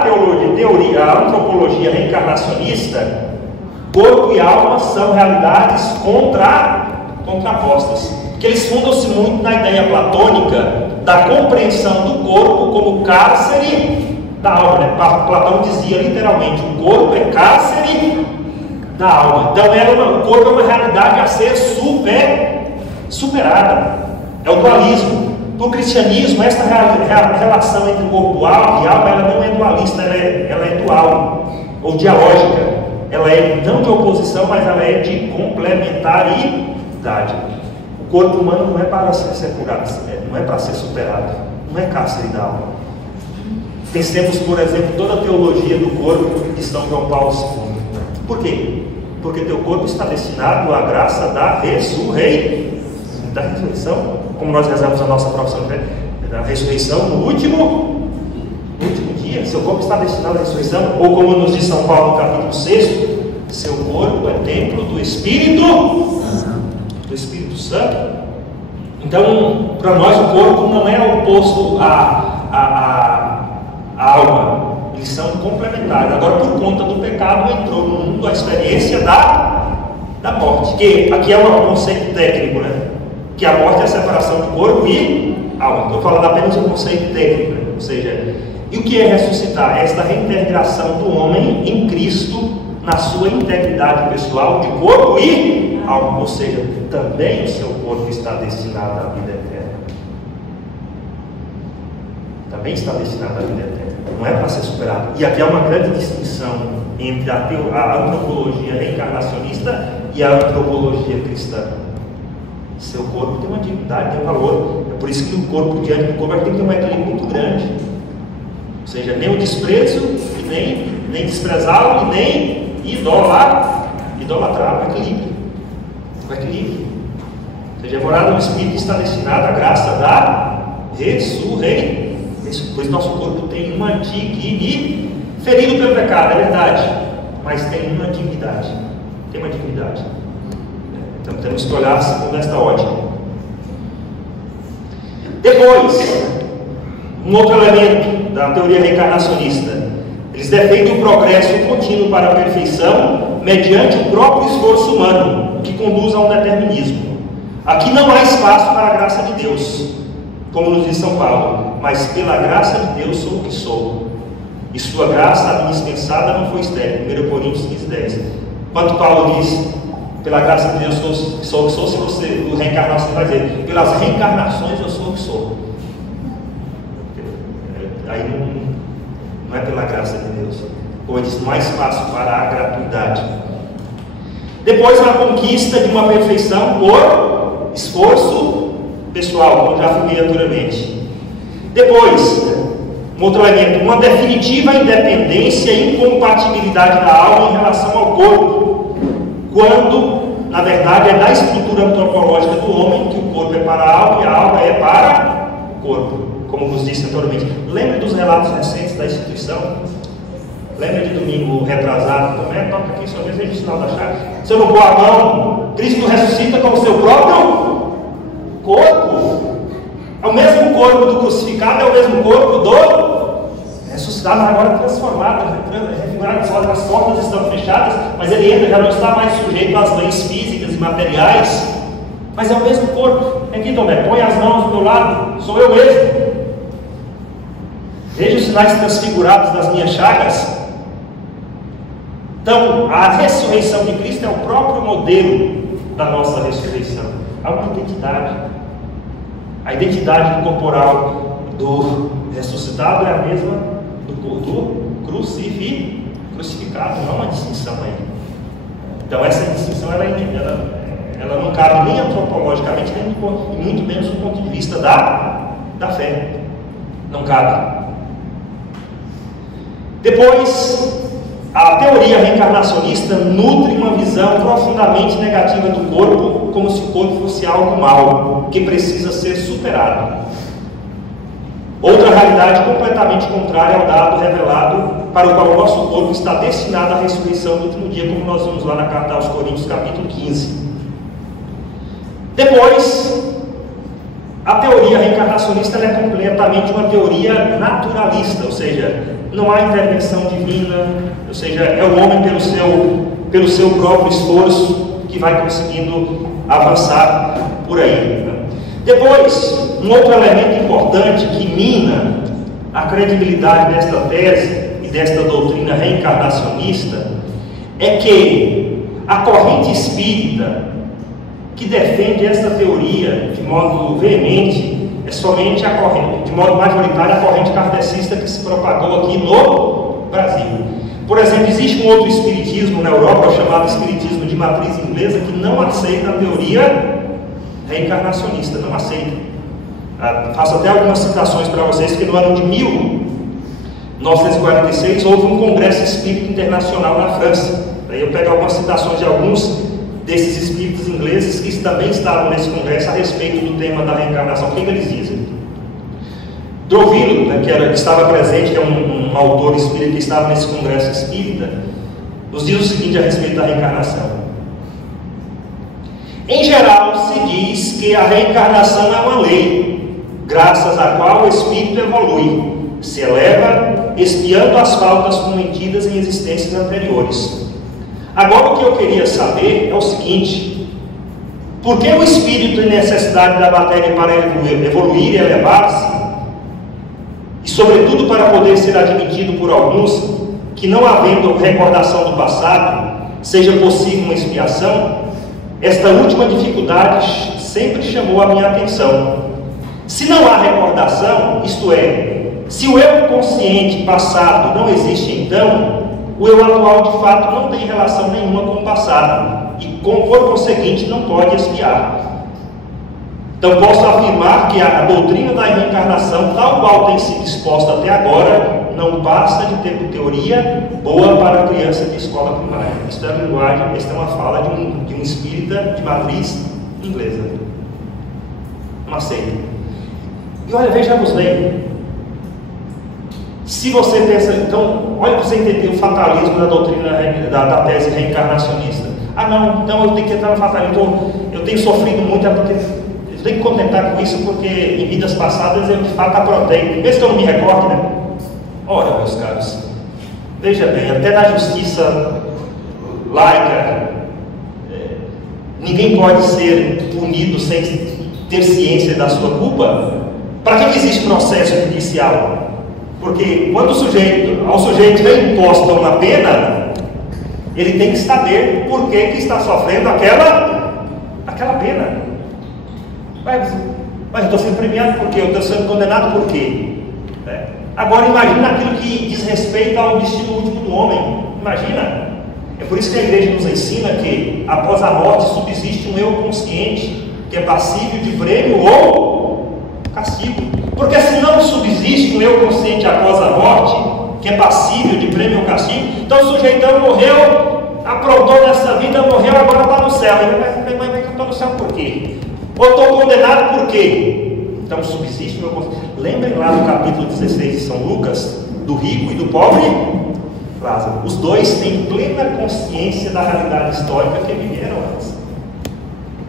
antropologia reencarnacionista, corpo e alma são realidades contrapostas. Porque eles fundam-se muito na ideia platônica da compreensão do corpo como cárcere da alma. Né? Platão dizia literalmente: o corpo é cárcere da alma. Então o corpo é uma realidade a ser superada. É o dualismo. No cristianismo, essa relação entre corpo e alma ela não é dualista, ela é dual, ou dialógica. Ela é não de oposição, mas ela é de complementaridade. O corpo humano não é para ser curado, não é para ser superado, não é cárcere da alma. Pensemos, por exemplo, toda a teologia do corpo de São João Paulo II. Por quê? Porque teu corpo está destinado à graça da ressurreição, como nós rezamos a nossa profissão de fé, da ressurreição no último dia. Seu corpo está destinado à ressurreição, ou como nos diz São Paulo no capítulo 6, seu corpo é templo do Espírito Santo. Então, para nós o corpo não é oposto à alma, eles são complementares. Agora, por conta do pecado, entrou no mundo a experiência da morte, que aqui é um conceito técnico, né? Que a morte é a separação do corpo e alma. Estou falando apenas um conceito técnico, né? Ou seja, e o que é ressuscitar? É esta reintegração do homem em Cristo na sua integridade pessoal de corpo e alma. Ou seja, também o seu corpo está destinado à vida eterna. Também está destinado à vida eterna. Não é para ser superado. E aqui há uma grande distinção entre a antropologia reencarnacionista e a antropologia cristã. Seu corpo tem uma dignidade, tem um valor. É por isso que o corpo, diante do corpo, tem que ter um equilíbrio muito grande. Ou seja, nem o desprezo, e nem desprezá-lo, e nem idolatrar. O equilíbrio. O equilíbrio. Ou seja, a morada do Espírito está destinada à graça da ressurreição. Pois nosso corpo tem uma dignidade. Ferido pelo pecado, é verdade. Mas tem uma dignidade. Tem uma dignidade. Então temos que olhar segundo esta ótica. Depois, um outro elemento da teoria reencarnacionista. Eles defendem o progresso contínuo para a perfeição mediante o próprio esforço humano, que conduz a um determinismo. Aqui não há espaço para a graça de Deus, como nos diz São Paulo, mas pela graça de Deus sou o que sou. E sua graça, a minha dispensada, não foi estéril. 1 Coríntios 15:10. Quando Paulo diz: pela graça de Deus sou o que sou, se você, o reencarnação vai dizer: pelas reencarnações eu sou o que sou. Aí não é pela graça de Deus. Como eu disse, não há espaço para a gratuidade. Depois, a conquista de uma perfeição por esforço pessoal, como já afirmei anteriormente. Depois, um outro elemento, uma definitiva independência e incompatibilidade da alma em relação ao corpo, quando, na verdade, é na estrutura antropológica do homem que o corpo é para a alma e a alma é para o corpo. como vos disse anteriormente, lembre dos relatos recentes da instituição. Lembra de domingo retrasado? Tomé, toca aqui sua vez, veja o sinal da chave. Se eu não pôr a mão, Cristo ressuscita com o seu próprio corpo. É o mesmo corpo do crucificado, é o mesmo corpo do ressuscitado, mas agora transformado, refigurado, as portas estão fechadas, mas ele entra, já não está mais sujeito às leis físicas e materiais, mas é o mesmo corpo. Aqui, Tomé, põe as mãos do meu lado, sou eu mesmo. Veja os sinais transfigurados das minhas chagas. Então, a ressurreição de Cristo é o próprio modelo da nossa ressurreição. Há uma identidade. A identidade corporal do ressuscitado é a mesma do crucificado. Não há uma distinção aí. Então, essa distinção ela não cabe nem antropologicamente, nem muito menos do ponto de vista da fé. Não cabe. Depois, a teoria reencarnacionista nutre uma visão profundamente negativa do corpo, como se o corpo fosse algo mau, que precisa ser superado. Outra realidade completamente contrária ao dado revelado, para o qual o nosso corpo está destinado à ressurreição do último dia, como nós vimos lá na carta aos Coríntios, capítulo 15. Depois, a teoria reencarnacionista é completamente uma teoria naturalista, ou seja, não há intervenção divina, ou seja, é o homem pelo seu próprio esforço que vai conseguindo avançar por aí. Depois, um outro elemento importante que mina a credibilidade desta tese e desta doutrina reencarnacionista é que a corrente espírita que defende esta teoria de modo veemente é somente a corrente, de modo majoritário, a corrente kardecista que se propagou aqui no Brasil. Por exemplo, existe um outro espiritismo na Europa, chamado espiritismo de matriz inglesa, que não aceita a teoria reencarnacionista, não aceita. Faço até algumas citações para vocês, que no ano de 1946 houve um congresso espírita internacional na França. Daí eu pego algumas citações de alguns desses espíritos ingleses que também estavam nesse congresso a respeito do tema da reencarnação. O que eles dizem? D'Urville, né, que estava presente, que é um autor espírita que estava nesse congresso espírita, nos diz o seguinte a respeito da reencarnação. Em geral, se diz que a reencarnação é uma lei, graças à qual o espírito evolui, se eleva, expiando as faltas cometidas em existências anteriores. Agora, o que eu queria saber é o seguinte: por que o espírito tem necessidade da matéria para evoluir e elevar-se? E, sobretudo, para poder ser admitido por alguns, que não havendo recordação do passado, seja possível uma expiação? Esta última dificuldade sempre chamou a minha atenção. Se não há recordação, isto é, se o eu consciente passado não existe, então o eu atual de fato não tem relação nenhuma com o passado e, por conseguinte, não pode expiar. Então posso afirmar que a doutrina da reencarnação, tal qual tem sido exposta até agora, não passa de ter teoria boa para a criança de escola primária. Isso é a linguagem, esta é uma fala de um espírita de matriz inglesa. Não aceita. E olha, vejamos bem. Se você pensa, então, olha para você entender o fatalismo da doutrina da tese reencarnacionista. Ah não, então eu tenho que entrar no fatalismo, eu tenho sofrido muito, eu tenho que contentar com isso, porque em vidas passadas eu de fato aprontei. Mesmo que eu não me recorde, né? Ora, meus caros, veja bem, até na justiça laica, ninguém pode ser punido sem ter ciência da sua culpa. Para que existe processo judicial? Porque quando ao sujeito vem imposta uma pena, ele tem que saber por que está sofrendo aquela pena. Mas eu estou sendo premiado por quê? Eu estou sendo condenado por quê? Agora imagina aquilo que diz respeito ao destino último do homem. Imagina. É por isso que a igreja nos ensina que após a morte subsiste um eu consciente que é passível de prêmio ou castigo. Porque se não subsiste um eu consciente após a morte, que é passível de prêmio ou castigo, então o sujeitão morreu, aprontou nessa vida, morreu, agora está no céu. Mas eu estou no céu por quê? Ou estou condenado por quê? Então subsiste o meu consciente. Lembrem lá no capítulo 16 de São Lucas, do rico e do pobre Lázaro. Os dois têm plena consciência da realidade histórica que viveram antes.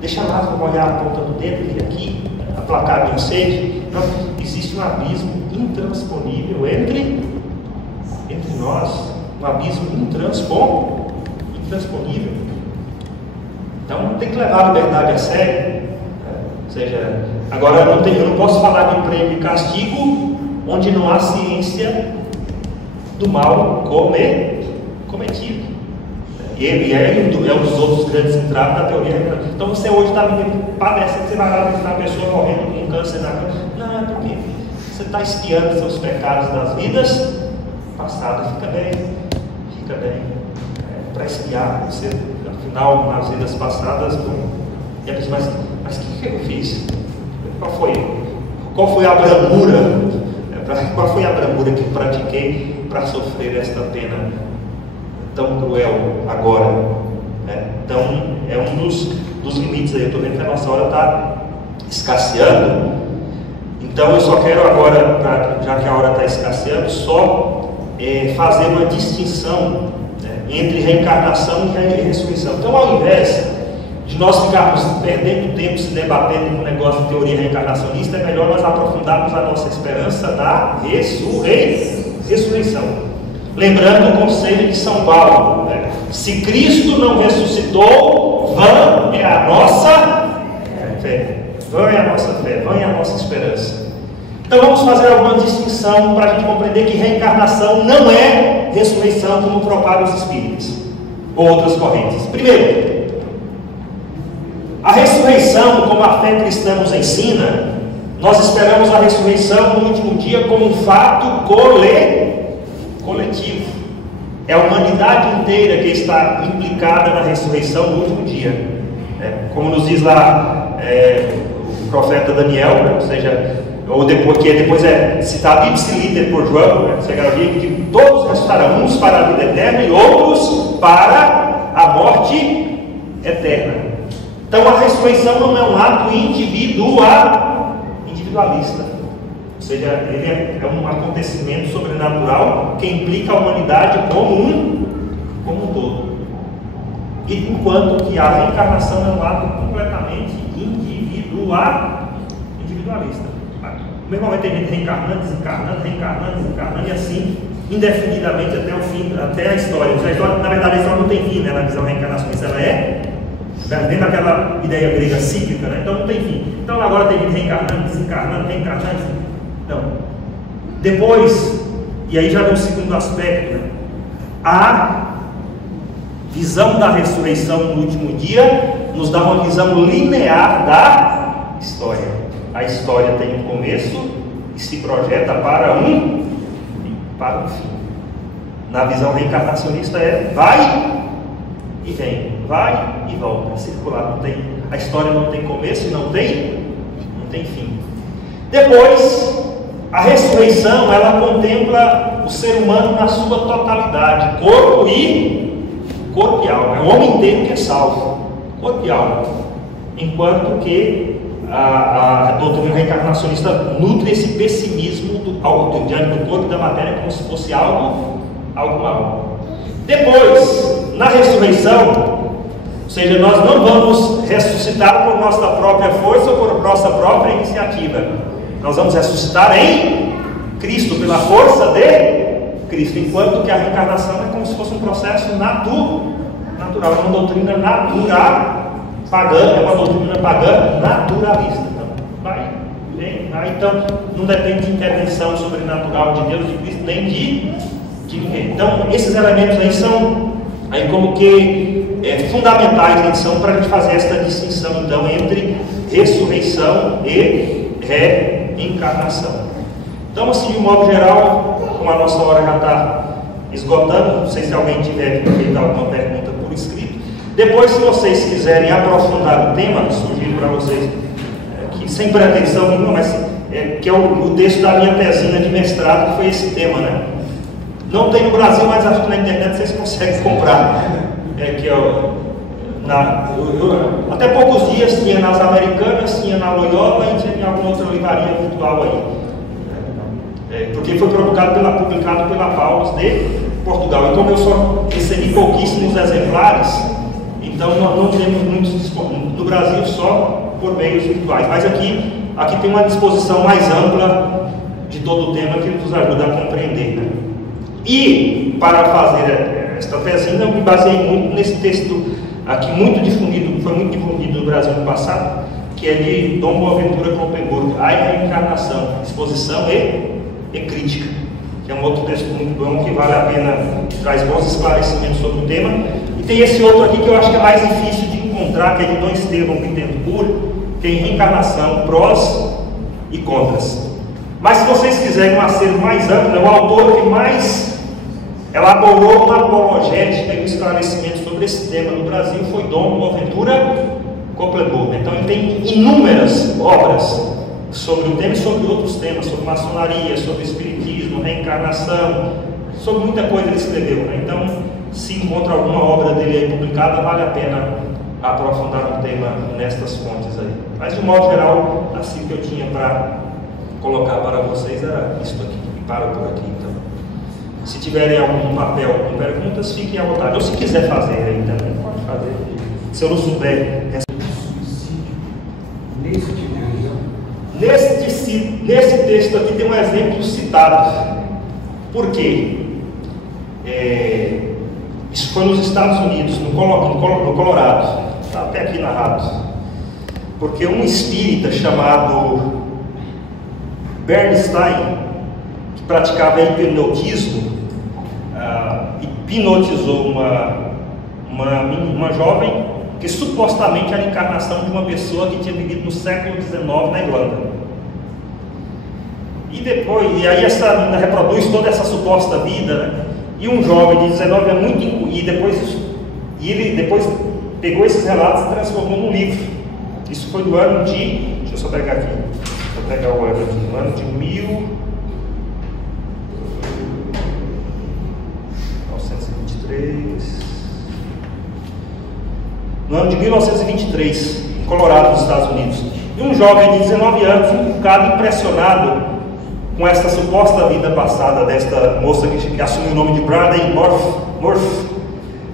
Deixa Lázaro molhar a ponta do dedo e vir aqui, aplacar minha sede. Não, existe um abismo intransponível entre nós, um abismo intransponível. Então tem que levar a liberdade a sério. Ou seja, agora eu não posso falar de prêmio e castigo onde não há ciência do mal cometido. Ele é um dos outros grandes entraves da teoria. Então você hoje está padecendo, você vai lá visitar a pessoa morrendo com câncer na cama. Não, é porque você está espiando seus pecados das vidas passadas. Fica bem. Para espiar, você, afinal, nas vidas passadas, e a pessoa, mas o que eu fiz? Qual foi a bravura? Qual foi a bravura que eu pratiquei para sofrer esta pena tão cruel agora? Então, é um dos limites aí. Eu estou vendo que a nossa hora está escasseando. Então, eu só quero agora, já que a hora está escasseando, fazer uma distinção entre reencarnação e ressurreição. Então, ao invés de nós ficarmos perdendo tempo se debatendo com o negócio de teoria reencarnacionista, é melhor nós aprofundarmos a nossa esperança da ressurreição. Lembrando o conselho de São Paulo, se Cristo não ressuscitou, vã é a nossa fé, vã é a nossa esperança. Então vamos fazer alguma distinção para a gente compreender que reencarnação não é ressurreição como propagam os espíritas ou outras correntes. Primeiro, a ressurreição, como a fé cristã nos ensina, nós esperamos a ressurreição no último dia como um fato coletivo. É a humanidade inteira que está implicada na ressurreição no último dia. Como nos diz lá o profeta Daniel, ou seja, depois é citado ipsiliter por João, que todos ressuscitarão, uns para a vida eterna e outros para a morte eterna. Então a ressurreição não é um ato individualista, ou seja, ele é um acontecimento sobrenatural que implica a humanidade como um todo. E enquanto que a reencarnação é um ato completamente individualista. No mesmo momento tem gente reencarnando, desencarnando e assim indefinidamente até o fim, até a história. Na verdade a história não tem fim, na visão reencarnacionista, ela é dentro daquela ideia grega cíclica, então não tem fim. Então agora tem gente reencarnando, desencarnando. Então, depois, e aí já no segundo aspecto, a visão da ressurreição no último dia nos dá uma visão linear da história. A história tem um começo e se projeta para um fim. Na visão reencarnacionista vai e vem, vai e volta, circular. A história não tem começo e não tem fim. Depois, a ressurreição, ela contempla o ser humano na sua totalidade, corpo e alma. É o homem inteiro que é salvo, corpo e alma. Enquanto que a doutrina reencarnacionista nutre esse pessimismo diante do corpo e da matéria como se fosse algo mal. Depois, na ressurreição, ou seja, nós não vamos ressuscitar por nossa própria força ou por nossa própria iniciativa. Nós vamos ressuscitar em Cristo, pela força de Cristo, enquanto que a reencarnação é como se fosse um processo natural, é uma doutrina pagã naturalista. Então, então não depende de intervenção sobrenatural de Deus, de Cristo, nem de ninguém. Então, esses elementos aí são como que fundamentais são para a gente fazer esta distinção então entre ressurreição e reencarnação. Então, assim, de um modo geral, como a nossa hora já está esgotando, não sei se alguém tiver feito alguma pergunta por escrito. Depois, se vocês quiserem aprofundar o tema, sugiro para vocês que sem pretensão nenhuma, mas que é o texto da minha tesinha de mestrado, que foi esse tema, né? Não tem no Brasil, mas acho que na internet vocês conseguem comprar. Até poucos dias tinha nas Americanas, tinha na Loyola e tinha em alguma outra livraria virtual aí. porque foi publicado pela Paulus de Portugal. Então eu só recebi pouquíssimos exemplares, então nós não temos muitos no Brasil, só por meios virtuais. Mas aqui tem uma disposição mais ampla de todo o tema que nos ajuda a compreender, né? E para fazer esta tesinha, eu me baseei muito nesse texto aqui, foi muito difundido no Brasil no passado, que é de Dom Boaventura Kloppenburg, A Reencarnação, Exposição e Crítica, que é um outro texto muito bom, que vale a pena, traz bons esclarecimentos sobre o tema. E tem esse outro aqui que eu acho que é mais difícil de encontrar, que é de Dom Estevão Bittencourt, tem Reencarnação, prós e contras. Mas se vocês quiserem um acervo mais amplo, o autor que mais elaborou uma apologética e um esclarecimento sobre esse tema no Brasil foi Dom Boaventura Kloppenburg. Então ele tem inúmeras obras sobre o tema e sobre outros temas, sobre maçonaria, sobre espiritismo, reencarnação, sobre muita coisa ele escreveu, né? Então, se encontra alguma obra dele aí publicada, vale a pena aprofundar o tema nestas fontes aí. Mas de modo geral, assim que eu tinha para colocar para vocês era isso aqui. E paro por aqui então. Se tiverem algum papel com perguntas, fiquem à vontade. Ou se quiser fazer aí também, pode fazer. Se eu não souber. Nesse texto aqui tem um exemplo citado. Por quê? Isso foi nos Estados Unidos, no Colorado. Está até aqui narrado. Porque um espírita chamado Bernstein, que praticava hipnotismo, hipnotizou uma jovem que supostamente era a encarnação de uma pessoa que tinha vivido no século XIX na Irlanda. E aí essa menina reproduz toda essa suposta vida, né? E um jovem de 19 anos ele depois pegou esses relatos e transformou num livro. Isso foi no ano de, deixa eu só pegar aqui, vou pegar o ano aqui, no ano de 1923. No ano de 1923, em Colorado, nos Estados Unidos. E um jovem de 19 anos, um bocado impressionado com esta suposta vida passada desta moça que assumiu o nome de Braden Murphy,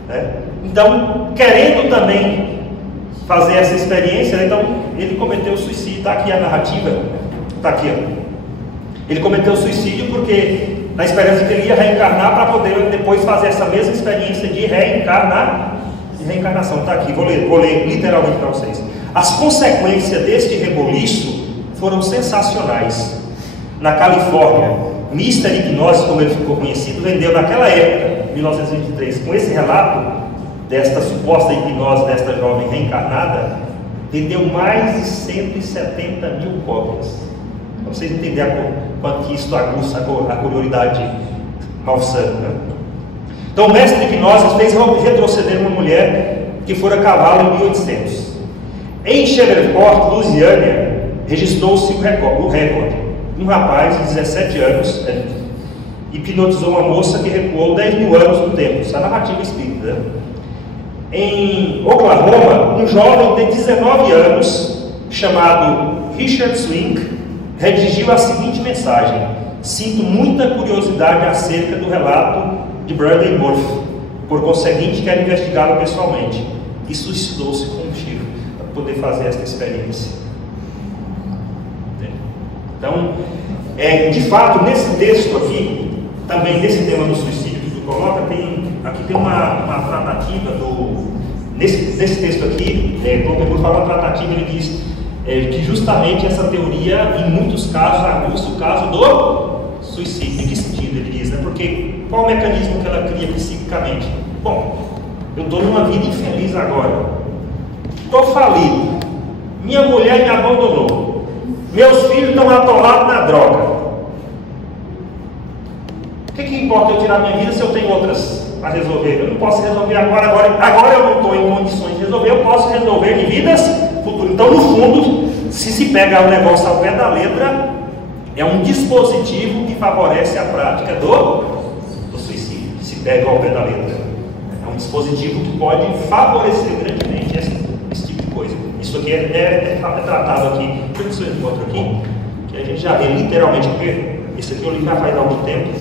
né? Então, querendo também fazer essa experiência, então ele cometeu suicídio. Está aqui a narrativa, está aqui, ó. Ele cometeu suicídio porque na esperança que ele ia reencarnar para poder depois fazer essa mesma experiência de reencarnação. Está aqui, vou ler literalmente para vocês. As consequências deste reboliço foram sensacionais. Na Califórnia, Mr. Hipnose, como ele ficou conhecido, vendeu naquela época, 1923, com esse relato desta suposta hipnose desta jovem reencarnada, vendeu mais de 170 mil cópias. Para vocês entenderem quanto que isso aguça a curiosidade malsana, né? Então o mestre de hipnose fez retroceder uma mulher que fora a cavalo em 1800. Em Shreveport, Louisiana, registrou-se o recorde. Um rapaz de 17 anos hipnotizou uma moça que recuou 10 mil anos no tempo. Isso é a narrativa espírita, né? Em Oklahoma, um jovem de 19 anos, chamado Richard Swink, redigiu a seguinte mensagem: sinto muita curiosidade acerca do relato de Braden Murphy, por conseguinte quero investigá-lo pessoalmente. E suicidou-se com um tiro para poder fazer essa experiência. Então, de fato, nesse texto aqui, também desse tema do suicídio que tu coloca, aqui tem uma tratativa nesse texto aqui, por falar uma tratativa, ele diz que justamente essa teoria, em muitos casos, aguça o caso do suicídio. Em que sentido ele diz, né? Porque qual o mecanismo que ela cria psiquicamente? Bom, eu estou numa vida infeliz agora, estou falido, minha mulher me abandonou, meus filhos estão atolados na droga. O que importa eu tirar minha vida se eu tenho outras a resolver? Eu não posso resolver agora eu não estou em condições de resolver, eu posso resolver em vidas futuras. Então, no fundo, se pegar o negócio ao pé da letra, é um dispositivo que favorece a prática do suicídio. Se pega ao pé da letra, é um dispositivo que pode favorecer grandemente esse tipo de coisa. Isso aqui é tratado aqui, por que você encontra aqui, que a gente já vê literalmente, porque Esse aqui o livro já faz algum tempo.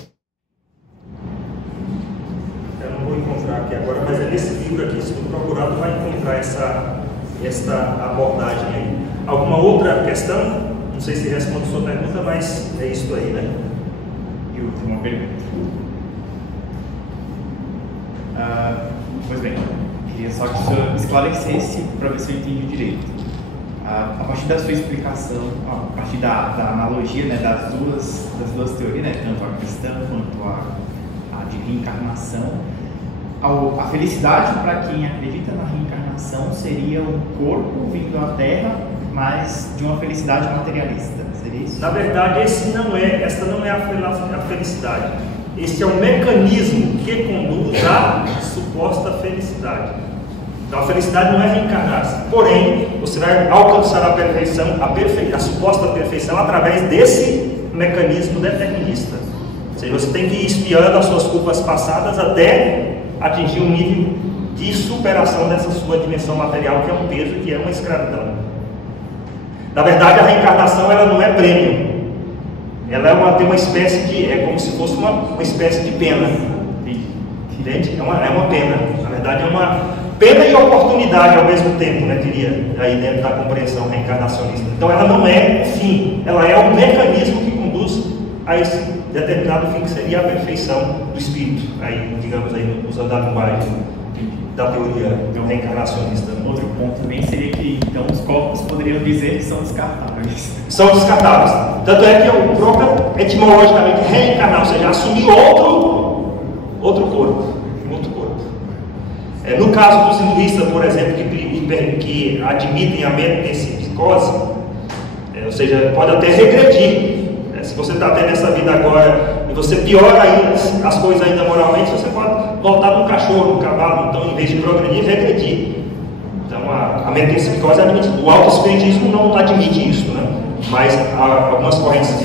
Eu não vou encontrar aqui agora, mas é nesse livro aqui, se tu procurar, tu vai encontrar esta abordagem aí. Alguma outra questão? Não sei se responde a sua pergunta, mas é isso aí, né? E última pergunta. Pois bem, queria só que o senhor esclarecesse para ver se eu entendi direito. A partir da sua explicação, a partir da analogia, né, das duas teorias, né, tanto a cristã quanto a de reencarnação, a felicidade para quem acredita na reencarnação seria um corpo vindo à Terra, mas de uma felicidade materialista, seria isso? Na verdade, esta não é a felicidade. Este é o mecanismo que conduz à suposta felicidade. Então, a felicidade não é reencarnar-se. Porém, você vai alcançar a perfeição, a suposta perfeição, através desse mecanismo determinista. Ou seja, você tem que ir expiando as suas culpas passadas até atingir um nível de superação dessa sua dimensão material, que é um peso, que é uma escravidão. Na verdade, a reencarnação ela não é prêmio. Ela tem uma espécie de... é como se fosse uma espécie de pena. Entende? É uma pena. Na verdade, é uma pena e oportunidade ao mesmo tempo, né? Diria aí dentro da compreensão reencarnacionista. Então, ela não é o fim. Ela é o mecanismo que conduz a esse determinado fim, que seria a perfeição do espírito. Aí, digamos aí, usando a linguagem da teoria reencarnacionista. Outro ponto também seria que, então, os corpos poderiam dizer que são descartáveis. São descartáveis. Tanto é que o próprio, etimologicamente, reencarnar, ou seja, assumir outro corpo. No caso dos hinduístas, por exemplo, que admitem a metempsicose, ou seja, pode até regredir. Se você está tendo essa vida agora e você piora ainda as coisas ainda moralmente, você pode voltar num cachorro, num cavalo. Então, em vez de progredir, regredir. Então, a metempsicose admite. O autoespiritismo não admite isso, né? Mas algumas correntes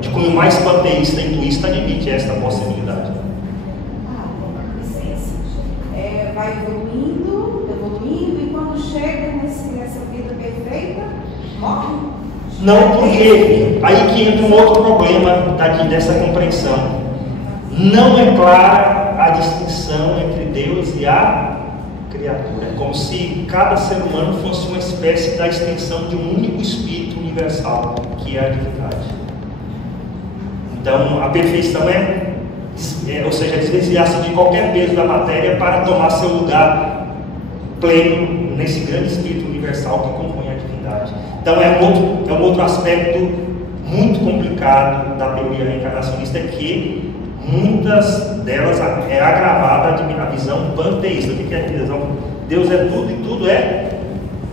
de cunho mais panteísta e hinduísta admitem esta possibilidade. Vai evoluindo, e quando chega nessa vida perfeita, morre? Não, porque aí que entra um outro problema dessa compreensão. Não é clara a distinção entre Deus e a criatura. É como se cada ser humano fosse uma espécie da extensão de um único espírito universal, que é a divindade. Então, a perfeição ou seja, desvencilhar-se de qualquer peso da matéria para tomar seu lugar pleno nesse grande espírito universal que compõe a divindade. Então é um outro aspecto muito complicado da teoria reencarnacionista, que muitas delas é agravada a visão panteísta. O que é a visão? Deus é tudo e tudo é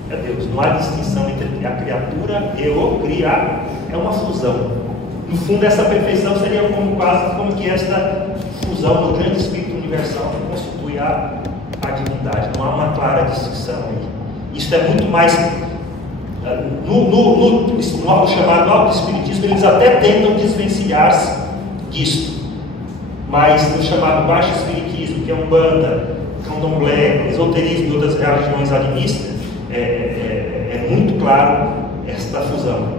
Deus. Não há distinção entre a criatura e o criar. É uma fusão. No fundo, essa perfeição seria quase como que esta fusão do grande espírito universal que constitui a divindade. Não há uma clara distinção aí. Isso é muito mais... No chamado autoespiritismo, eles até tentam desvencilhar-se disso. Mas no chamado baixo espiritismo, que é Umbanda, Candomblé, esoterismo e outras religiões animistas, é muito claro esta fusão.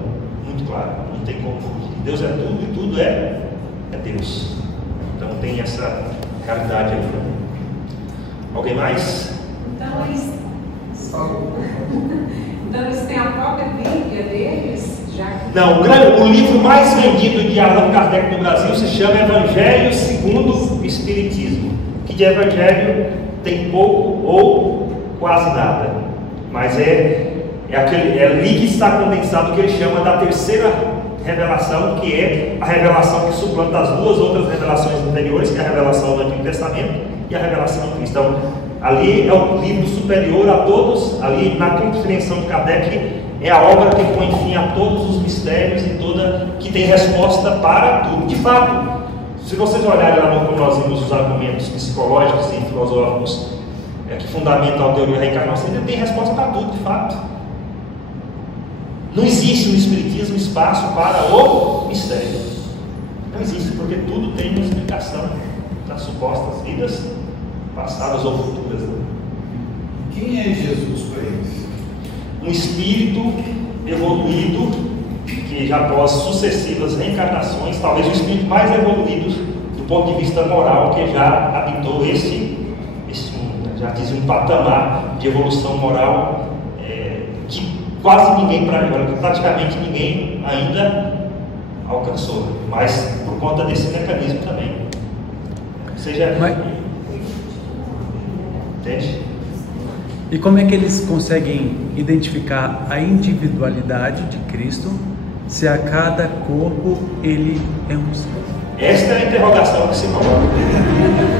Muito claro. Não tem como fugir. Deus é tudo e tudo é Deus. Então tem essa realidade aí. Alguém mais? Então eles têm a própria Bíblia deles? Não, o livro mais vendido de Allan Kardec no Brasil se chama Evangelho segundo o Espiritismo, que de Evangelho tem pouco ou quase nada, mas é ali que está condensado o que ele chama da terceira revelação, que é a revelação que suplanta as duas outras revelações anteriores, que é a revelação do Antigo Testamento e a revelação do Cristo. Então, ali é o livro superior a todos, ali na compreensão de Kardec, é a obra que põe fim a todos os mistérios e que tem resposta para tudo. De fato, se vocês olharem lá como nós vimos os argumentos psicológicos e filosóficos que fundamentam a teoria reencarnação, ele tem resposta para tudo, de fato. Não existe no Espiritismo espaço para o mistério. Não existe, porque tudo tem uma explicação das supostas vidas passadas ou futuras. Quem é Jesus para eles? Um espírito evoluído que que já após sucessivas reencarnações, talvez os espíritos mais evoluídos do ponto de vista moral, que já habitou esse mundo, já diz um patamar de evolução moral que quase ninguém, praticamente ninguém ainda alcançou, mas por conta desse mecanismo também. Ou seja, entende? E como é que eles conseguem identificar a individualidade de Cristo se a cada corpo ele é um ser? Esta é a interrogação que se coloca.